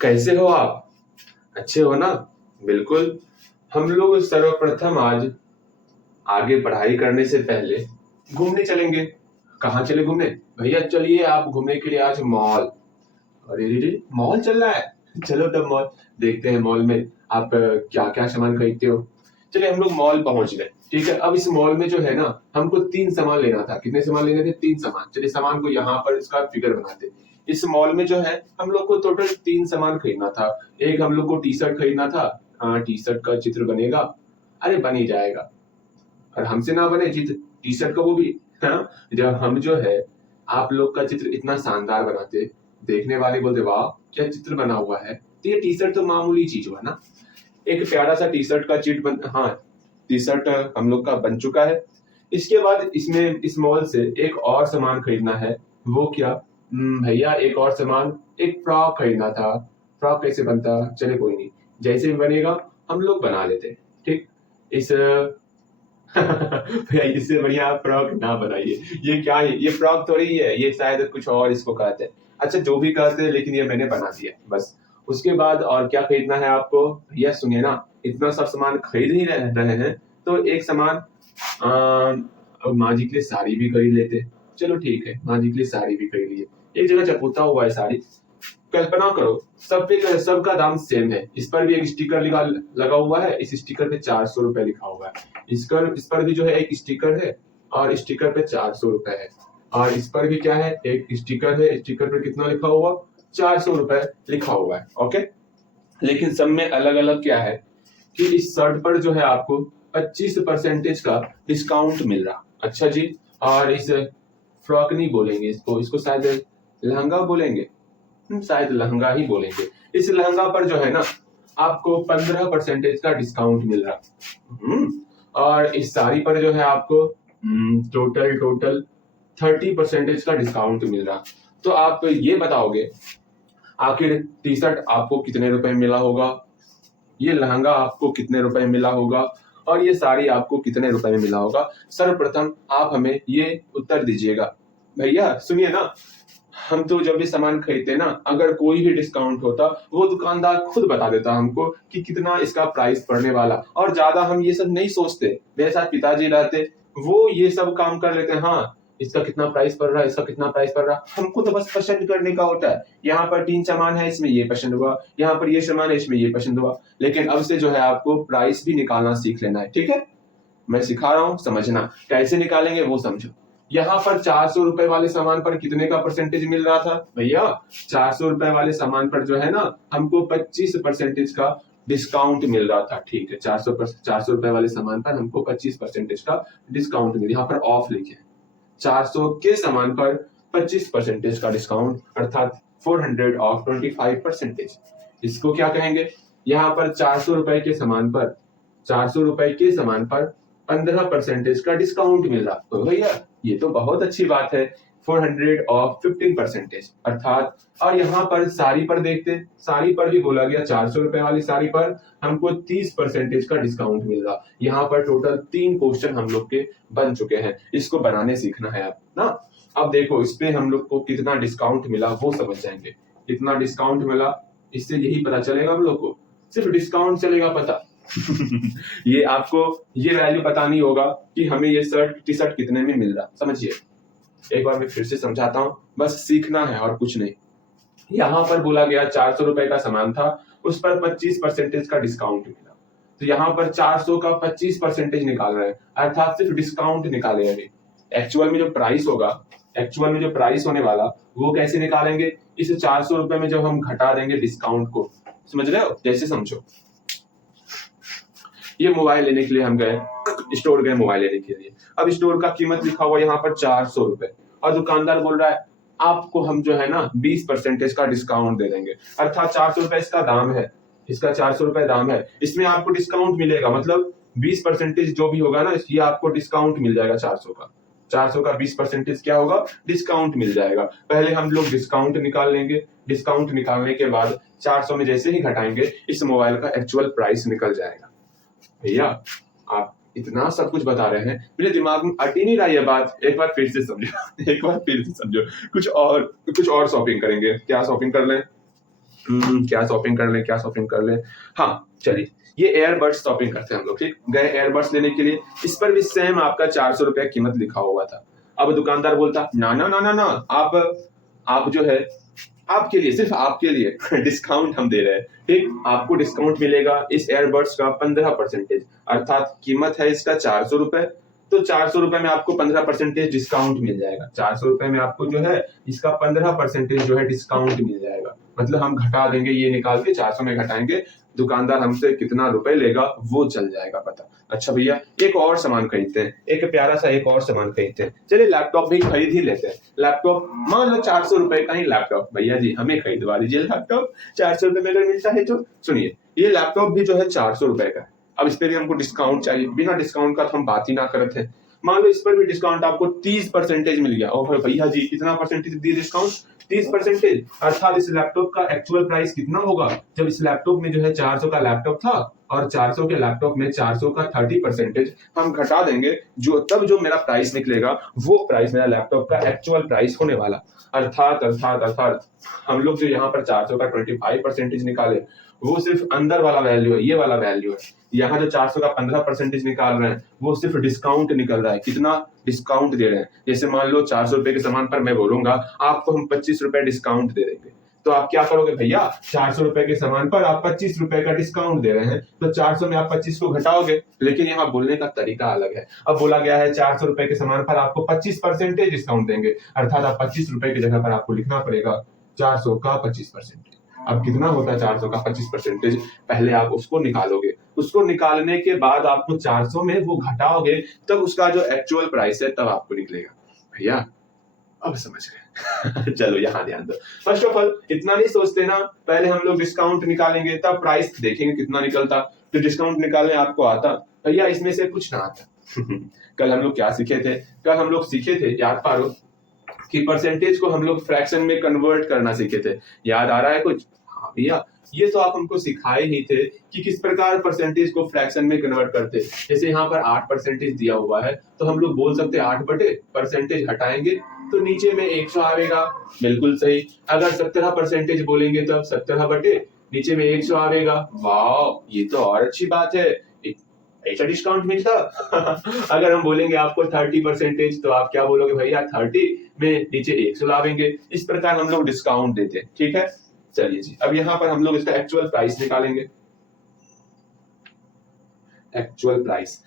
कैसे हो आप? अच्छे हो ना? बिल्कुल। हम लोग सर्वप्रथम आज आगे पढ़ाई करने से पहले घूमने चलेंगे। कहाँ चले घूमने? भैया चलिए आप घूमने के लिए आज मॉल। अरे रे रे, मॉल चल रहा है। चलो तब मॉल देखते हैं। मॉल में आप क्या क्या सामान खरीदते हो? चलिए हम लोग मॉल पहुंच गए। ठीक है, अब इस मॉल में जो है ना, हमको 3 सामान लेना था। कितने सामान लेने थे? 3 सामान। चलिए सामान को यहाँ पर इसका फिगर बनाते। इस मॉल में जो है हम लोग को टोटल 3 सामान खरीदना था। एक हम लोग को टी शर्ट खरीदना था। हाँ, टी शर्ट का चित्र बनेगा। अरे बन ही जाएगा। और हमसे ना बने चित्र टी शर्ट का वो भी। हाँ, जब हम जो है आप लोग का चित्र इतना शानदार बनाते, देखने वाले बोलते वाह क्या चित्र बना हुआ है। तो ये टी शर्ट तो मामूली चीज हुआ ना। एक प्यारा सा टी शर्ट का चिट बन हाँ, टी शर्ट हम लोग का बन चुका है। इसके बाद इसमें इस मॉल से एक और सामान खरीदना है। वो क्या? भैया एक और सामान, एक फ्रॉक खरीदना था। फ्रॉक कैसे बनता? चले कोई नहीं, जैसे भी बनेगा हम लोग बना लेते हैं। ठीक। इस भैया इससे बढ़िया आप फ्रॉक ना बनाइए। ये क्या है? ये फ्रॉक थोड़ी है, ये शायद कुछ और इसको कहते हैं। अच्छा जो भी कहते हैं, लेकिन ये मैंने बना दिया बस। उसके बाद और क्या खरीदना है आपको? भैया सुनिए ना, इतना सब सामान खरीद ही रहे हैं तो एक सामान माँ जी के लिए साड़ी भी खरीद लेते। चलो ठीक है, माँ जी के लिए साड़ी भी खरीद लिए। एक जगह चपोता हुआ है साड़ी। कल्पना करो सब पे सबका दाम सेम है। इस पर भी एक स्टिकर लगा हुआ है। इस स्टिकर पे 400 रुपए लिखा हुआ है। इस पर भी जो है एक स्टिकर है और स्टिकर पे 400 रुपए है। और इस पर भी क्या है? एक स्टिकर है। स्टिकर पे कितना लिखा हुआ? 400 रुपए लिखा हुआ है। ओके, लेकिन सब में अलग अलग क्या है कि इस शर्ट पर जो है आपको 25% का डिस्काउंट मिल रहा। अच्छा जी। और इस फ्रॉक नहीं बोलेंगे इसको, इसको शायद लहंगा बोलेंगे। शायद लहंगा ही बोलेंगे। इस लहंगा पर जो है ना आपको 15% का डिस्काउंट मिल रहा। और इस साड़ी पर जो है आपको टोटल टोटल 30% का डिस्काउंट मिल रहा। तो आप ये बताओगे आखिर टी शर्ट आपको कितने रुपए मिला होगा, ये लहंगा आपको कितने रुपए मिला होगा, और ये साड़ी आपको कितने रुपए में मिला होगा? सर्वप्रथम आप हमें ये उत्तर दीजिएगा। भैया सुनिए ना, हम तो जब भी सामान खरीदते ना, अगर कोई भी डिस्काउंट होता वो दुकानदार खुद बता देता हमको कि कितना इसका प्राइस पड़ने वाला। और ज्यादा हम ये सब नहीं सोचते। मेरे साथ पिताजी रहते, वो ये सब काम कर लेते हैं। हाँ, इसका कितना प्राइस पड़ रहा है, इसका कितना प्राइस पड़ रहा है। हमको तो बस पसंद करने का होता है। यहाँ पर 3 सामान है, इसमें ये पसंद हुआ। यहाँ पर ये सामान है, इसमें ये पसंद हुआ। लेकिन अब से जो है आपको प्राइस भी निकालना सीख लेना है। ठीक है, मैं सिखा रहा हूँ, समझना। कैसे निकालेंगे वो समझो। यहाँ पर 400 रुपए वाले सामान पर कितने का परसेंटेज मिल रहा था? भैया 400 रुपए वाले सामान पर जो है ना हमको 25% का डिस्काउंट मिल रहा था। ठीक है, 400 रुपए वाले सामान पर हमको 25% का डिस्काउंट मिल। यहाँ पर ऑफ लिखे 400 के सामान पर 25% का डिस्काउंट, अर्थात 400 ऑफ 25%। इसको क्या कहेंगे? यहाँ पर 400 रुपए के सामान पर 15% का डिस्काउंट मिल रहा। तो भैया ये तो बहुत अच्छी बात है। 400 ऑफ 15%, अर्थात। और यहाँ पर साड़ी पर देखते, साड़ी पर भी बोला गया 400 रुपए वाली साड़ी पर हमको 30% का डिस्काउंट मिल रहा। यहाँ पर टोटल 3 क्वेश्चन हम लोग के बन चुके हैं। इसको बनाने सीखना है अब ना। अब देखो इस पे हम लोग को कितना डिस्काउंट मिला वो समझ जाएंगे। कितना डिस्काउंट मिला इससे यही पता चलेगा हम लोग को। सिर्फ डिस्काउंट चलेगा पता। ये आपको ये वैल्यू पता नहीं होगा कि हमें ये टी शर्ट कितने में मिल रहा। समझिए, एक बार मैं फिर से समझाता हूँ, बस सीखना है और कुछ नहीं। यहाँ पर बोला गया 400 रुपए का सामान था, उस पर 25% का डिस्काउंट मिला। तो यहाँ पर 400 का 25% निकाल रहे हैं, अर्थात सिर्फ डिस्काउंट निकाले। अभी एक्चुअल में जो प्राइस होगा, एक्चुअल में जो प्राइस होने वाला वो कैसे निकालेंगे? इस 400 रुपए में जब हम घटा देंगे डिस्काउंट को। समझ रहे हो? जैसे समझो, ये मोबाइल लेने के लिए हम गए, स्टोर गए मोबाइल लेने के लिए। अब स्टोर का कीमत लिखा हुआ यहाँ पर 400 रुपए, और दुकानदार बोल रहा है आपको हम जो है ना 20% का डिस्काउंट दे देंगे, अर्थात 400 रुपए इसका दाम है। इसका 400 रुपए दाम है, इसमें आपको डिस्काउंट मिलेगा। मतलब 20% जो भी होगा ना, ये आपको डिस्काउंट मिल जाएगा। 400 का 20% क्या होगा? डिस्काउंट मिल जाएगा। पहले हम लोग डिस्काउंट निकाल लेंगे। डिस्काउंट निकालने के बाद 400 में जैसे ही घटाएंगे, इस मोबाइल का एक्चुअल प्राइस निकल जाएगा। भैया आप इतना सब कुछ बता रहे हैं, मेरे दिमाग में अट ही नहीं रहा ये बात। एक बार फिर से समझो, एक बार फिर से समझो। कुछ और शॉपिंग करेंगे। क्या शॉपिंग कर लें? क्या शॉपिंग कर लें, क्या शॉपिंग कर लें। हाँ चलिए, ये एयरबड्स शॉपिंग करते हैं हम लोग, ठीक। गए एयरबड्स लेने के लिए, इस पर भी सेम आपका 400 रुपए कीमत लिखा हुआ था। अब दुकानदार बोलता ना ना ना ना ना, आप जो है आपके लिए, सिर्फ आपके लिए डिस्काउंट हम दे रहे हैं, ठीक। आपको डिस्काउंट मिलेगा इस एयरबड्स का 15%, अर्थात कीमत है इसका 400 रुपए, तो 400 रुपए में आपको 15% डिस्काउंट मिल जाएगा। 400 रुपए में आपको जो है इसका 15% जो है डिस्काउंट मिल जाएगा। मतलब हम घटा देंगे, ये निकाल के 400 में घटाएंगे, दुकानदार हमसे कितना रुपए लेगा वो चल जाएगा पता। अच्छा भैया, एक और सामान खरीदते हैं, एक प्यारा सा एक और सामान खरीदते हैं। चलिए लैपटॉप भी खरीद ही लेते हैं। लैपटॉप मान लो 400 रुपए का ही लैपटॉप, भैया जी हमें खरीदवा लीजिए लैपटॉप, 400 रुपए में अगर मिलता है तो। सुनिए, ये लैपटॉप भी जो है 400 रुपए का है। अब इस पे भी हमको डिस्काउंट चाहिए, बिना डिस्काउंट का तो हम बात ही ना करते हैं। मान लो इस पर भी डिस्काउंट आपको 30% मिल गया, और भैया जी कितना परसेंटेज दिए डिस्काउंट, 30%, अर्थात इस लैपटॉप का एक्चुअल प्राइस कितना होगा। जब इस लैपटॉप में जो है 400 का लैपटॉप था, और 400 के लैपटॉप में 400 का 30% हम घटा देंगे, तब जो मेरा प्राइस निकलेगा वो प्राइस मेरा लैपटॉप का एक्चुअल प्राइस होने वाला। अर्थात अर्थात अर्थात हम लोग जो यहाँ पर 400 का 25% निकाले, वो सिर्फ अंदर वाला वैल्यू है, ये वाला वैल्यू है। यहाँ जो 400 का 15% निकाल रहे हैं, वो सिर्फ डिस्काउंट निकल रहा है। कितना डिस्काउंट दे रहे हैं, जैसे मान लो 400 रुपए के सामान पर मैं बोलूंगा आपको हम 25 रुपए डिस्काउंट दे देंगे, तो आप क्या करोगे भैया, 400 रुपए के सामान पर आप 25 रुपए का डिस्काउंट दे रहे हैं, तो 400 में आप 25 को घटाओगे। लेकिन यहाँ बोलने का तरीका अलग है। अब बोला गया है 400 रुपए के सामान पर आपको 25% डिस्काउंट देंगे, अर्थात आप 25 रुपए की जगह पर आपको लिखना पड़ेगा 400 का 25%। अब कितना होता है 400 का 25%, पहले आप उसको निकालोगे, उसको निकालने के बाद आपको 400 में वो घटाओगे, तब उसका जो एक्चुअल प्राइस है तब आपको निकलेगा। भैया अब समझ गए चलो यहाँ ध्यान दो। फर्स्ट ऑफ ऑल इतना नहीं सोचते ना, पहले हम लोग डिस्काउंट निकालेंगे तब प्राइस देखेंगे कितना निकलता। जो डिस्काउंट निकालने आपको आता, भैया इसमें से कुछ ना आता कल हम लोग क्या सीखे थे, कल हम लोग सीखे थे, याद पारो, कि परसेंटेज को हम लोग फ्रैक्शन में कन्वर्ट करना सीखे थे। याद आ रहा है कुछ? हाँ भैया, ये तो आप हमको सिखाए ही थे कि किस प्रकार परसेंटेज को फ्रैक्शन में कन्वर्ट करते। जैसे यहाँ पर 8% दिया हुआ है, तो हम लोग बोल सकते हैं 8 बटे परसेंटेज हटाएंगे तो नीचे में 100 आएगा, बिल्कुल सही। अगर 17% बोलेंगे तब 17 बटे नीचे में 100 आएगा। वाह, ये तो और अच्छी बात है, ऐसा डिस्काउंट मिलता अगर हम बोलेंगे आपको 30%, तो आप क्या बोलोगे भैया, 30 में नीचे 100 लावेंगे। इस प्रकार हम लोग डिस्काउंट देते हैं, ठीक है। चलिए जी, अब यहाँ पर हम लोग इसका एक्चुअल प्राइस निकालेंगे। एक्चुअल प्राइस,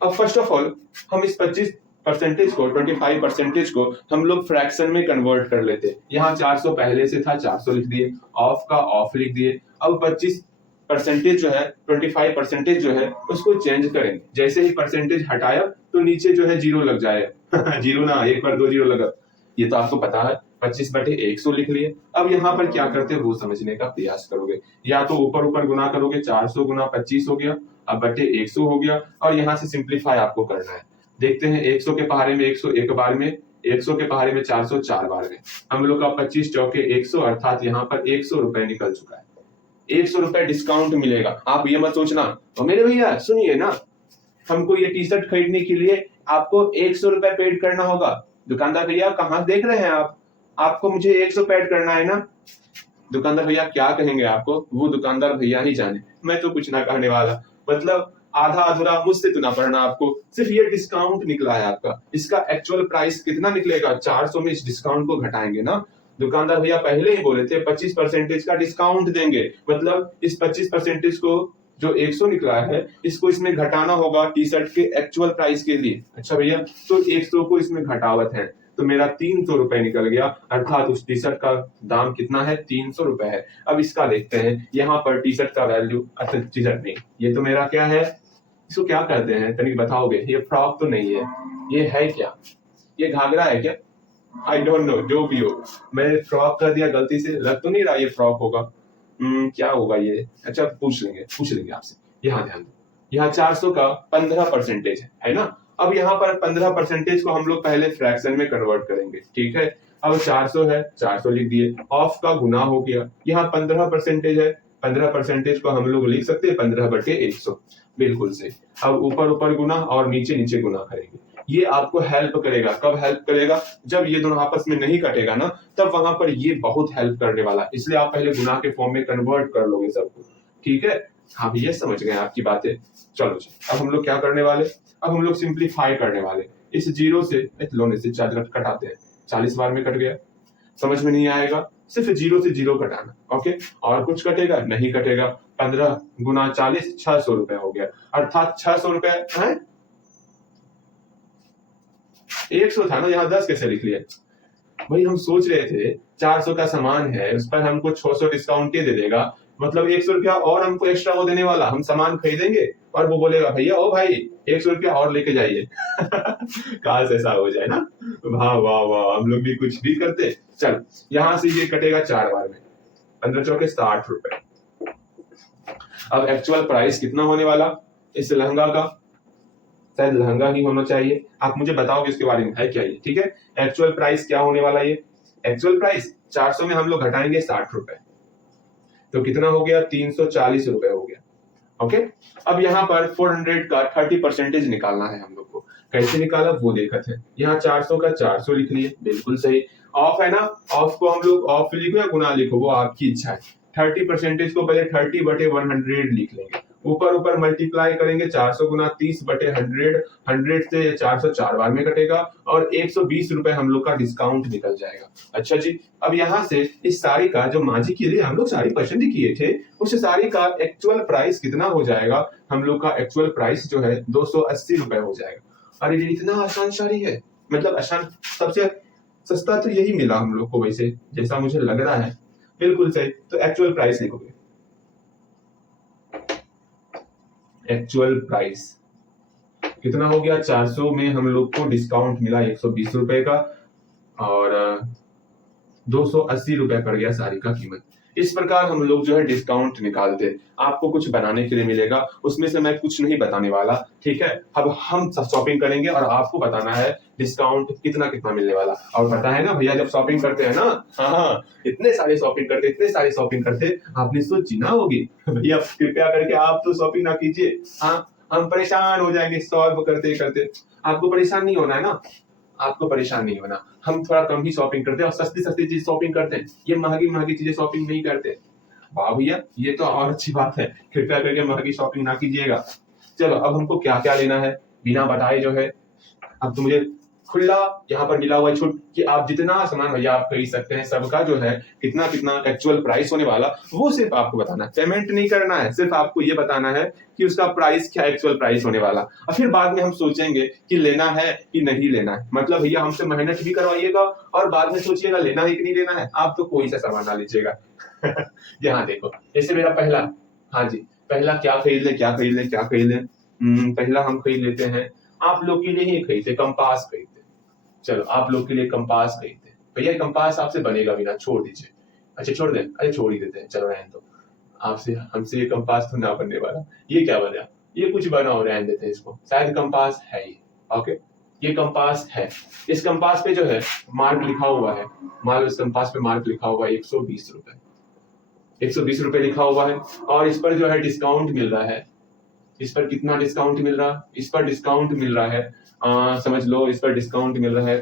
अब फर्स्ट ऑफ ऑल हम इस 25% को, 25% को हम लोग फ्रैक्शन में कन्वर्ट कर लेते। यहाँ 400 पहले से था, 400 लिख दिए, ऑफ का ऑफ लिख दिए। अब 25% जो है, 25% जो है उसको चेंज करेंगे। जैसे ही परसेंटेज हटाया तो नीचे जो है 0 लग जाएगा जीरो ना, एक बार 2 0 लगा, ये तो आपको पता है। 25 बटे 100 लिख लिए। अब यहाँ पर क्या करते हैं वो समझने का प्रयास करोगे। या तो ऊपर ऊपर गुना करोगे, 400 गुना 25 हो गया, अब बटे 100 हो गया, और यहाँ से सिंप्लीफाई आपको करना है। देखते हैं 100 के पहाड़े में 100 एक बार में, 100 के पहाड़े में 400 4 बार में। हम लोग का 25 चौके 100, अर्थात यहाँ पर 100 रुपए निकल चुका है। 100 रुपए डिस्काउंट मिलेगा। आप ये मत सोचना, तो मेरे भैया सुनिए ना, हमको ये टी शर्ट खरीदने के लिए आपको 100 रुपए पेड करना होगा। दुकानदार भैया कहाँ देख रहे हैं आप, आपको मुझे 100 पेड करना है ना। दुकानदार भैया क्या कहेंगे आपको, वो दुकानदार भैया ही जाने, मैं तो कुछ ना कहने वाला। मतलब आधा अधूरा मुझसे तो ना पढ़ना आपको, सिर्फ ये डिस्काउंट निकला है आपका। इसका एक्चुअल प्राइस कितना निकलेगा, 400 में इस डिस्काउंट को घटाएंगे ना। दुकानदार भैया पहले ही बोले थे 25% का डिस्काउंट देंगे, मतलब इस 25% को जो 100 निकला है इसको इसमें घटाना होगा टी शर्ट के एक्चुअल प्राइस के लिए। अच्छा भैया, तो 100 को इसमें घटावत है, तो मेरा 300 रुपए निकल गया, अर्थात उस टी शर्ट का दाम कितना है, 300 रुपए है। अब इसका देखते हैं, यहाँ पर टी शर्ट का वैल्यू, अच्छा टी शर्ट नहीं, ये तो मेरा क्या है, इसको क्या कहते हैं तनिक बताओगे। ये फ्रॉक तो नहीं है, ये है क्या, ये घाघरा है क्या, आई डोंट नो, जो भी हो। मैंने फ्रॉक कर दिया गलती से, लग तो नहीं रहा ये फ्रॉक होगा। क्या होगा ये, अच्छा पूछ लेंगे आपसे। यहाँ ध्यान दो, यहाँ 400 का 15% है ना। अब यहाँ पर 15% को हम लोग पहले फ्रैक्शन में कन्वर्ट करेंगे, ठीक है। अब 400 है, 400 लिख दिए, ऑफ का गुना हो गया। यहाँ 15% है, 15% को हम लोग लिख सकते हैं 15 बटे 100, बिल्कुल से। अब ऊपर ऊपर गुना और नीचे नीचे गुना करेंगे। ये आपको हेल्प करेगा। कब हेल्प करेगा? जब ये दोनों आपस में नहीं कटेगा ना, तब वहां पर ये बहुत हेल्प करने वाला। इसलिए आप पहले गुना के फॉर्म में कन्वर्ट कर लोगे सबको, ठीक है? हाँ भैया समझ गए आपकी बातें। चलो जी, अब हम लोग क्या करने वाले? अब हम लोग सिंप्लीफाई करने वाले। इस जीरो से लोने से कटाते हैं, 40 बार में कट गया। समझ में नहीं आएगा, सिर्फ जीरो से जीरो कटाना, ओके? और कुछ कटेगा? नहीं कटेगा। 15 गुना 40, 600 रुपए हो गया। अर्थात 600 रुपए है, 100 था ना, यहाँ 10 कैसे लिख लिया? भाई हम सोच रहे थे 400 का सामान है, उस पर हमको 600 डिस्काउंट दे देगा, मतलब 100 रुपया और हमको एक्स्ट्रा वो देने वाला। हम सामान खरीदेंगे और वो बोलेगा भैया ओ भाई 100 रुपया और लेके जाइए। काश ऐसा हो जाए ना, वाह वाह वाह, हम लोग भी कुछ भी करते। चल यहाँ से ये कटेगा 4 बार में, 15 चौके 60 रुपए। अब एक्चुअल प्राइस कितना होने वाला इस लहंगा का? शायद लहंगा ही होना चाहिए। आप मुझे बताओगे इसके बारे में है क्या ये, ठीक है? एक्चुअल प्राइस क्या होने वाला ये? एक्चुअल प्राइस 400 में हम लोग घटाएंगे 60 रुपए, तो कितना हो गया? 340 रुपए हो गया, ओके? अब यहाँ पर 400 का 30% निकालना है हम लोग को। कैसे निकाला वो देखते हैं। यहाँ 400 का 400 लिख लिए, बिल्कुल सही। ऑफ है ना, ऑफ को हम लोग ऑफ लिखो या गुना लिखो वो आपकी इच्छा है। 30% को पहले 30/100 लिख लेंगे, ऊपर ऊपर मल्टीप्लाई करेंगे। 400 गुना 30/100, 100 से 400 4 बार में कटेगा और 120 रुपए हम लोग का डिस्काउंट निकल जाएगा। अच्छा जी, अब यहाँ से इस साड़ी का जो माझी के लिए हम लोग साड़ी पसंद किए थे, उस साड़ी का एक्चुअल प्राइस कितना हो जाएगा? हम लोग का एक्चुअल प्राइस जो है 280 रुपए हो जाएगा। अरे ये इतना आसान साड़ी है, मतलब आसान, सबसे सस्ता तो यही मिला हम लोग को वैसे, जैसा मुझे लग रहा है। बिल्कुल सही, तो एक्चुअल प्राइस लिखोगे। एक्चुअल प्राइस कितना हो गया? 400 में हम लोग को डिस्काउंट मिला 120 रुपए का और 280 रुपए पड़ गया साड़ी का कीमत। इस प्रकार हम लोग जो है डिस्काउंट निकालते। आपको कुछ बनाने के लिए मिलेगा, उसमें से मैं कुछ नहीं बताने वाला, ठीक है? अब हम शॉपिंग करेंगे और आपको बताना है डिस्काउंट कितना कितना मिलने वाला। और पता है ना भैया, जब शॉपिंग करते हैं ना, हाँ इतने सारे शॉपिंग करते, आपने सोची ना होगी। भैया कृपया करके आप तो शॉपिंग ना कीजिए, हाँ हम परेशान हो जाएंगे सॉल्व करते करते। आपको परेशान नहीं होना है ना, आपको परेशान नहीं होना। हम थोड़ा कम ही शॉपिंग करते हैं और सस्ती सस्ती चीज शॉपिंग करते हैं, ये महंगी महंगी चीजें शॉपिंग नहीं करते। वाह भैया, ये तो और अच्छी बात है, कृपया करके महंगी शॉपिंग ना कीजिएगा। चलो अब हमको क्या क्या लेना है बिना बताए जो है, अब तो मुझे खुला यहाँ पर मिला हुआ है छूट कि आप जितना सामान भैया आप खरीद सकते हैं, सबका जो है कितना कितना एक्चुअल प्राइस होने वाला, वो सिर्फ आपको बताना है। पेमेंट नहीं करना है, सिर्फ आपको ये बताना है कि उसका प्राइस क्या एक्चुअल प्राइस होने वाला। और फिर बाद में हम सोचेंगे कि लेना है कि नहीं लेना है। मतलब भैया हमसे मेहनत भी करवाइएगा और बाद में सोचिएगा लेना है कि नहीं लेना है। आप तो कोई सा सामान ना लीजिएगा। यहाँ देखो, जैसे मेरा पहला, हाँ जी, पहला क्या खरीद ले? पहला हम खरीद लेते हैं, आप लोग के लिए ही खरीदते, कंपास खरीदते। चलो आप लोग के लिए कंपास खरीदते। भैया कंपास आपसे बनेगा भी ना, छोड़ दीजिए। अच्छा छोड़ दें, अरे छोड़ ही देते हैं, चलो रहने दो। आपसे हमसे ये कंपास तो ना बनने वाला। ये क्या बना? ये कुछ बना हो, रहने देते हैं इसको। शायद कंपास है ये, ओके ये कंपास है। इस कंपास पे जो है मार्क लिखा हुआ है, मान लो इस कंपास पे मार्क लिखा हुआ है 120 रुपए, 120 रुपए लिखा हुआ है। और इस पर जो है डिस्काउंट मिल रहा है। इस पर कितना डिस्काउंट मिल रहा है? इस पर डिस्काउंट मिल रहा है, समझ लो इस पर डिस्काउंट मिल रहा है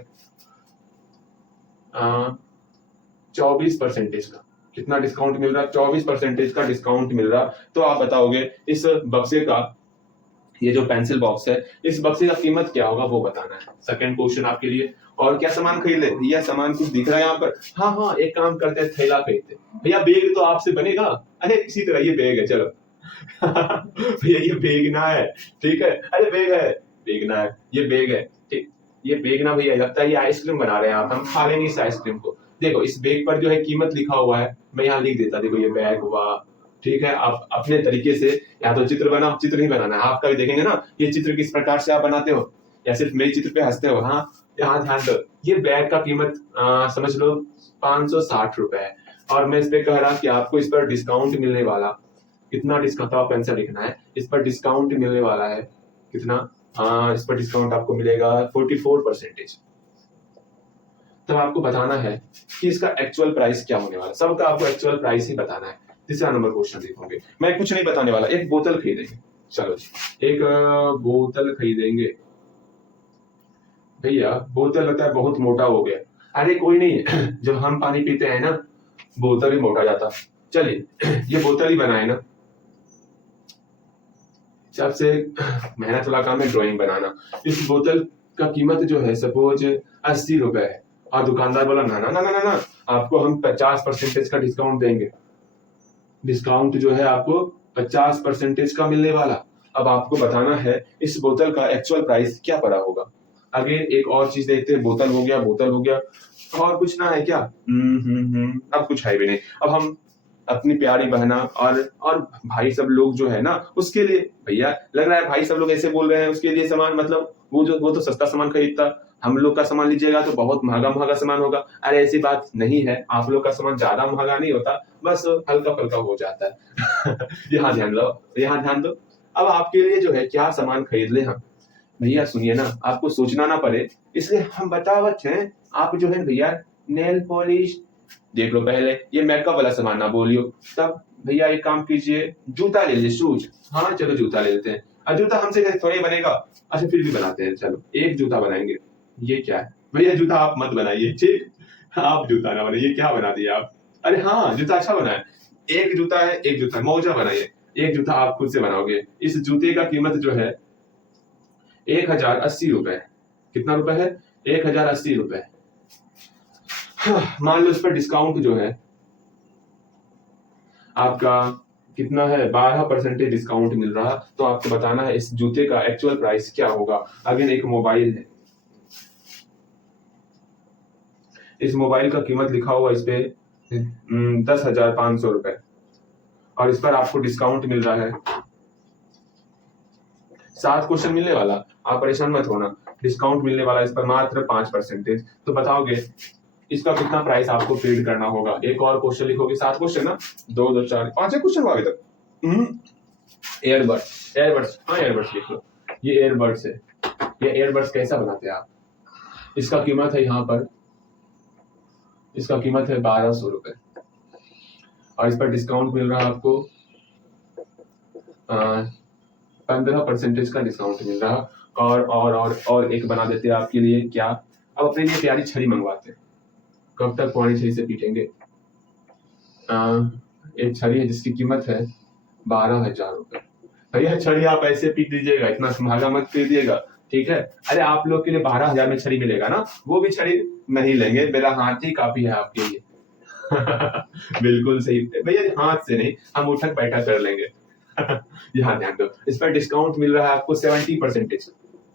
24% का। कितना डिस्काउंट मिल रहा है? 24% का डिस्काउंट मिल रहा। तो आप बताओगे इस बक्से का, ये जो पेंसिल बॉक्स है, इस बक्से का कीमत क्या होगा वो बताना है। सेकंड क्वेश्चन आपके लिए। और क्या सामान खरीद ले भैया? सामान कुछ दिख रहा है यहाँ पर? हाँ हाँ, एक काम करते हैं, थैला खरीदते। भैया बैग तो आपसे बनेगा? अरे किसी तरह ये बैग है, चलो। भैया ये बेगना है, ठीक है? अरे बैग है, बेगना है, ये बैग है, ठीक। ये बेगना भैया, लगता है ये आइसक्रीम बना रहे हैं आप, हम खा लेंगे इस आइसक्रीम को। देखो इस बैग पर जो है कीमत लिखा हुआ है, मैं यहाँ लिख देता, देखो ये बैग हुआ, ठीक है? आप अपने तरीके से या तो चित्र बनाओ, चित्र नहीं बनाना है आपका भी देखेंगे ना, ये चित्र किस प्रकार से आप बनाते हो, या सिर्फ मेरे चित्र पे हंसते हो। हाँ यहाँ ध्यान दो, ये बैग का कीमत समझ लो 560 रुपए है। और मैं इस पे कह रहा कि आपको इस पर डिस्काउंट मिलने वाला, कितना डिस्काउंट? आप आंसर लिखना है। इस पर डिस्काउंट मिलने वाला है कितना? इस पर डिस्काउंट आपको मिलेगा 44%। तब आपको बताना है कि इसका एक्चुअल प्राइस क्या होने वाला। सबका आपको एक्चुअल प्राइस ही बताना है। तीसरा नंबर क्वेश्चन देखोगे, मैं कुछ नहीं बताने वाला, एक बोतल खरीदेंगे। चलो जी, एक बोतल खरीदेंगे। भैया बोतल होता है बहुत मोटा हो गया। अरे कोई नहीं जब हम पानी पीते हैं ना बोतल भी मोटा जाता। चलिए ये बोतल ही बनाए ना। सबसे मेहनत वाला काम है ड्राइंग बनाना। इस बोतल का कीमत जो है सपोज 80 रुपए है और दुकानदार बोला ना ना ना ना ना ना, आपको हम 50% का डिस्काउंट देंगे। डिस्काउंट जो है आपको 50% का मिलने वाला। अब आपको बताना है इस बोतल का एक्चुअल प्राइस क्या पड़ा होगा। आगे एक और चीज देखते हैं। बोतल हो गया, बोतल हो गया, और कुछ ना है क्या? अब कुछ है भी नहीं। अब हम अपनी प्यारी बहना और भाई सब लोग जो है ना उसके लिए, भैया लग रहा है भाई सब लोग ऐसे बोल रहे हैं उसके लिए सामान, मतलब वो तो सस्ता सामान खरीदता, हम लोग का सामान लीजिएगा तो बहुत महंगा महंगा सामान होगा। अरे ऐसी बात नहीं है, आप लोग का सामान ज्यादा महंगा नहीं होता, बस हल्का फुल्का हो जाता है यहाँ ध्यान दो, यहाँ ध्यान दो। अब आपके लिए जो है क्या सामान खरीद ले हम। भैया सुनिए ना, आपको सोचना ना पड़े इसलिए हम बतावत हैं। आप जो है भैया नेल पॉलिश देख लो पहले, ये मेकअप वाला सामान ना बोलियो। तब भैया एक काम कीजिए, जूता ले लीजिए, शूज। हाँ चलो जूता ले लेते हैं। और जूता हमसे थोड़ा ही बनेगा। अच्छा फिर भी बनाते हैं, चलो एक जूता बनाएंगे। ये क्या है भैया? जूता आप मत बनाइए, ठीक? आप जूता ना बनाइए, क्या बना दिया आप? अरे हाँ जूता अच्छा बना है। एक जूता है, एक जूता मोजा बनाइए। एक जूता आप खुद से बनाओगे। इस जूते का कीमत जो है 1080 रुपए। कितना रुपए है? 1080 रुपए। हाँ, मान लो इस पर डिस्काउंट जो है आपका कितना है, 12% डिस्काउंट मिल रहा। तो आपको बताना है इस जूते का एक्चुअल प्राइस क्या होगा। अगेन एक मोबाइल है, इस मोबाइल का कीमत लिखा हुआ इस पे 10,500 रुपए, और इस पर आपको डिस्काउंट मिल रहा है। 7 क्वेश्चन मिलने वाला, आप परेशान मत होना। डिस्काउंट मिलने वाला इस पर मात्र 5%। तो बताओगे इसका कितना प्राइस आपको पेड करना होगा। एक और क्वेश्चन लिखोगे, 7 क्वेश्चन ना, 2 2 4 5 क्वेश्चन हुआ अभी तक। एयरबड्स, एयरबड्स, हाँ एयरबड्स लिख लो। ये एयरबड्स है। ये एयरबड्स कैसा बनाते हैं आप? इसका कीमत है यहाँ पर, इसका कीमत है 1200 रुपए, और इस पर डिस्काउंट मिल रहा है आपको 15% का डिस्काउंट मिल रहा। और एक बना देते हैं आपके लिए। क्या? अब अपने लिए प्यारी छड़ी मंगवाते हैं। कब तक पुरानी छड़ी से पीटेंगे? एक छड़ी है जिसकी कीमत है 12,000 रुपए। भैया छड़ी आप ऐसे पीट दीजिएगा, इतना महंगा मत खरीदिएगा, ठीक है? अरे आप लोग के लिए 12,000 में छड़ी मिलेगा ना, वो भी छड़ी नहीं लेंगे, मेरा हाथ ही काफी है आपके लिए बिल्कुल सही भैया, हाथ से नहीं, हम उठक बैठक कर लेंगे यहाँ ध्यान दो, इस पर डिस्काउंट मिल रहा है आपको 70%।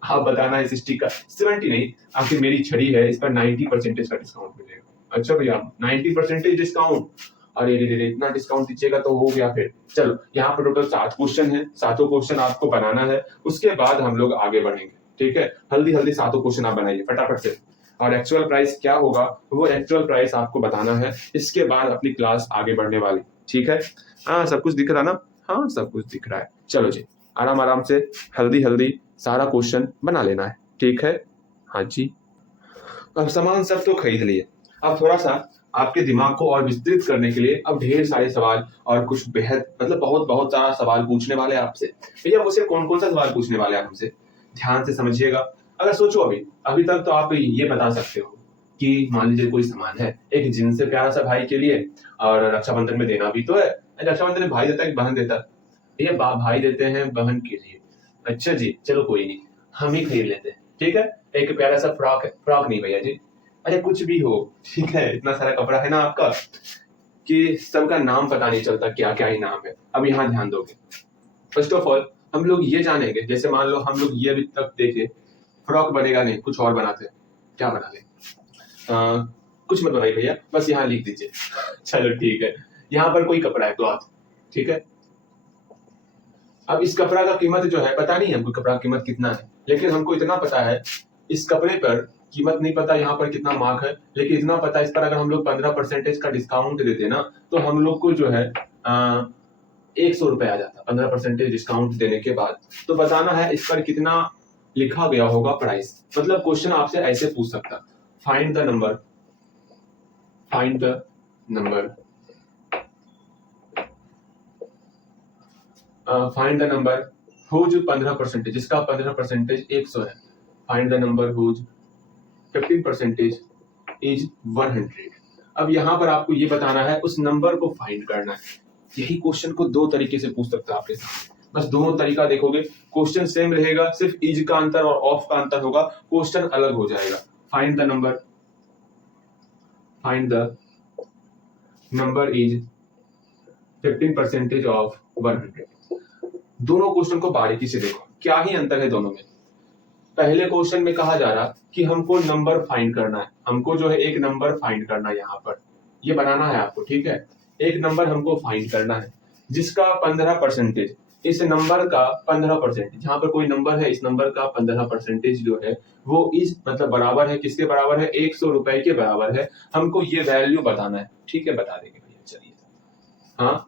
आप बताना है 60 का, 70 नहीं, आखिर मेरी छड़ी है, इस पर 90% का डिस्काउंट मिलेगा। अच्छा भैया 90% डिस्काउंट, अरे रे रे, इतना डिस्काउंट दीजिएगा तो हो गया फिर। चलो यहाँ पर टोटल 7 क्वेश्चन है, सातों क्वेश्चन आपको बनाना है, उसके बाद हम लोग आगे बढ़ेंगे, ठीक है? हल्दी हल्दी सातों क्वेश्चन आप बनाइए फटाफट से। और एक्चुअल प्राइस क्या होगा वो एक्चुअल प्राइस आपको बताना है, इसके बाद अपनी क्लास आगे बढ़ने वाली, ठीक है? हाँ सब कुछ दिख रहा ना? हाँ सब कुछ दिख रहा है। चलो जी आराम आराम से हल्दी हल्दी सारा क्वेश्चन बना लेना है, ठीक है? हाँ जी। अब सामान सब तो खरीद लिए, अब थोड़ा सा आपके दिमाग को और विस्तृत करने के लिए अब ढेर सारे सवाल और कुछ बेहद मतलब बहुत बहुत सारा सवाल पूछने वाले हैं आपसे। भैया मुझसे कौन कौन सा सवाल पूछने वाले हैं आप हमसे, ध्यान से समझिएगा। अगर सोचो अभी अभी तक तो आप ये बता सकते हो कि मान लीजिए कोई सामान है एक जिनसे प्यारा सा भाई के लिए, और रक्षाबंधन में देना भी तो है। रक्षाबंधन में भाई देता है कि बहन देता है? भैया भाई देते हैं बहन के लिए। अच्छा जी चलो कोई नहीं, हम ही खरीद लेते हैं, ठीक है? एक प्यारा सा फ्रॉक है, फ्रॉक नहीं भैया जी, अरे कुछ भी हो, ठीक है? इतना सारा कपड़ा है ना आपका कि सबका नाम पता नहीं चलता क्या क्या ही नाम है। अब यहाँ ध्यान दोगे, फर्स्ट ऑफ ऑल हम लोग ये जानेंगे, जैसे मान लो हम लोग ये अभी तक देखे फ्रॉक बनेगा नहीं, कुछ और बनाते हैं। क्या बना ले? कुछ मत बनाइए भैया, बस यहाँ लिख दीजिए चलो ठीक है। यहाँ पर कोई कपड़ा है, क्लॉथ, ठीक है? अब इस कपड़ा का कीमत जो है पता नहीं हमको, कपड़ा का कीमत कितना है, लेकिन हमको इतना पता है इस कपड़े पर कीमत नहीं पता यहाँ पर कितना मार्क है, लेकिन इतना पता है इस पर अगर हम लोग 15% का डिस्काउंट देते ना तो हम लोग को जो है 100 रुपए आ जाता 15% डिस्काउंट देने के बाद। तो बताना है इस पर कितना लिखा गया होगा प्राइस। मतलब क्वेश्चन आपसे ऐसे पूछ सकता, find the number, find the number, find the number whose 15%, जिसका 15% 100 है। Find the number whose 15% is 100। अब यहाँ पर आपको ये बताना है, उस नंबर को फाइंड करना है। यही क्वेश्चन को दो तरीके से पूछ सकता है आपके सामने, बस दोनों तरीका देखोगे, क्वेश्चन सेम रहेगा, सिर्फ इज का अंतर और ऑफ का अंतर होगा, क्वेश्चन अलग हो जाएगा। Find the number is 15% of 100। दोनों क्वेश्चन को बारीकी से देखो, क्या ही अंतर है दोनों में। पहले क्वेश्चन में कहा जा रहा कि हमको नंबर फाइंड करना है, हमको जो है एक नंबर फाइंड करना है, यहाँ पर ये बनाना है आपको, ठीक है। एक नंबर हमको फाइंड करना है जिसका 15%, इस नंबर का 15%, जहां पर कोई नंबर है इस नंबर का 15% जो है वो इस मतलब बराबर है, किसके बराबर है, 100 रुपए के बराबर है। हमको ये वैल्यू बताना है, ठीक है, बता देंगे भैया, चलिए। हाँ,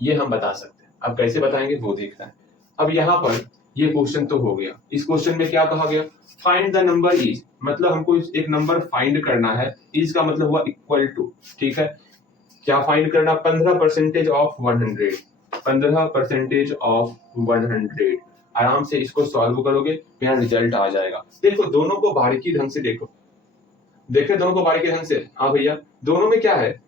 ये हम बता सकते हैं, अब कैसे बताएंगे वो देखना है। अब यहाँ पर ये क्वेश्चन तो हो गया। इस क्वेश्चन में क्या कहा गया, फाइंड द नंबर इज, मतलब हमको एक नंबर फाइंड करना है, इज का मतलब हुआ इक्वल टू, ठीक है। क्या फाइंड करना, 15% ऑफ 100, 15% ऑफ 100। आराम से इसको सॉल्व करोगे, मेरा रिजल्ट आ जाएगा। देखो दोनों को बारीकी ढंग से देखो, देखे दोनों को बारीकी ढंग से। हाँ भैया, दोनों में क्या है,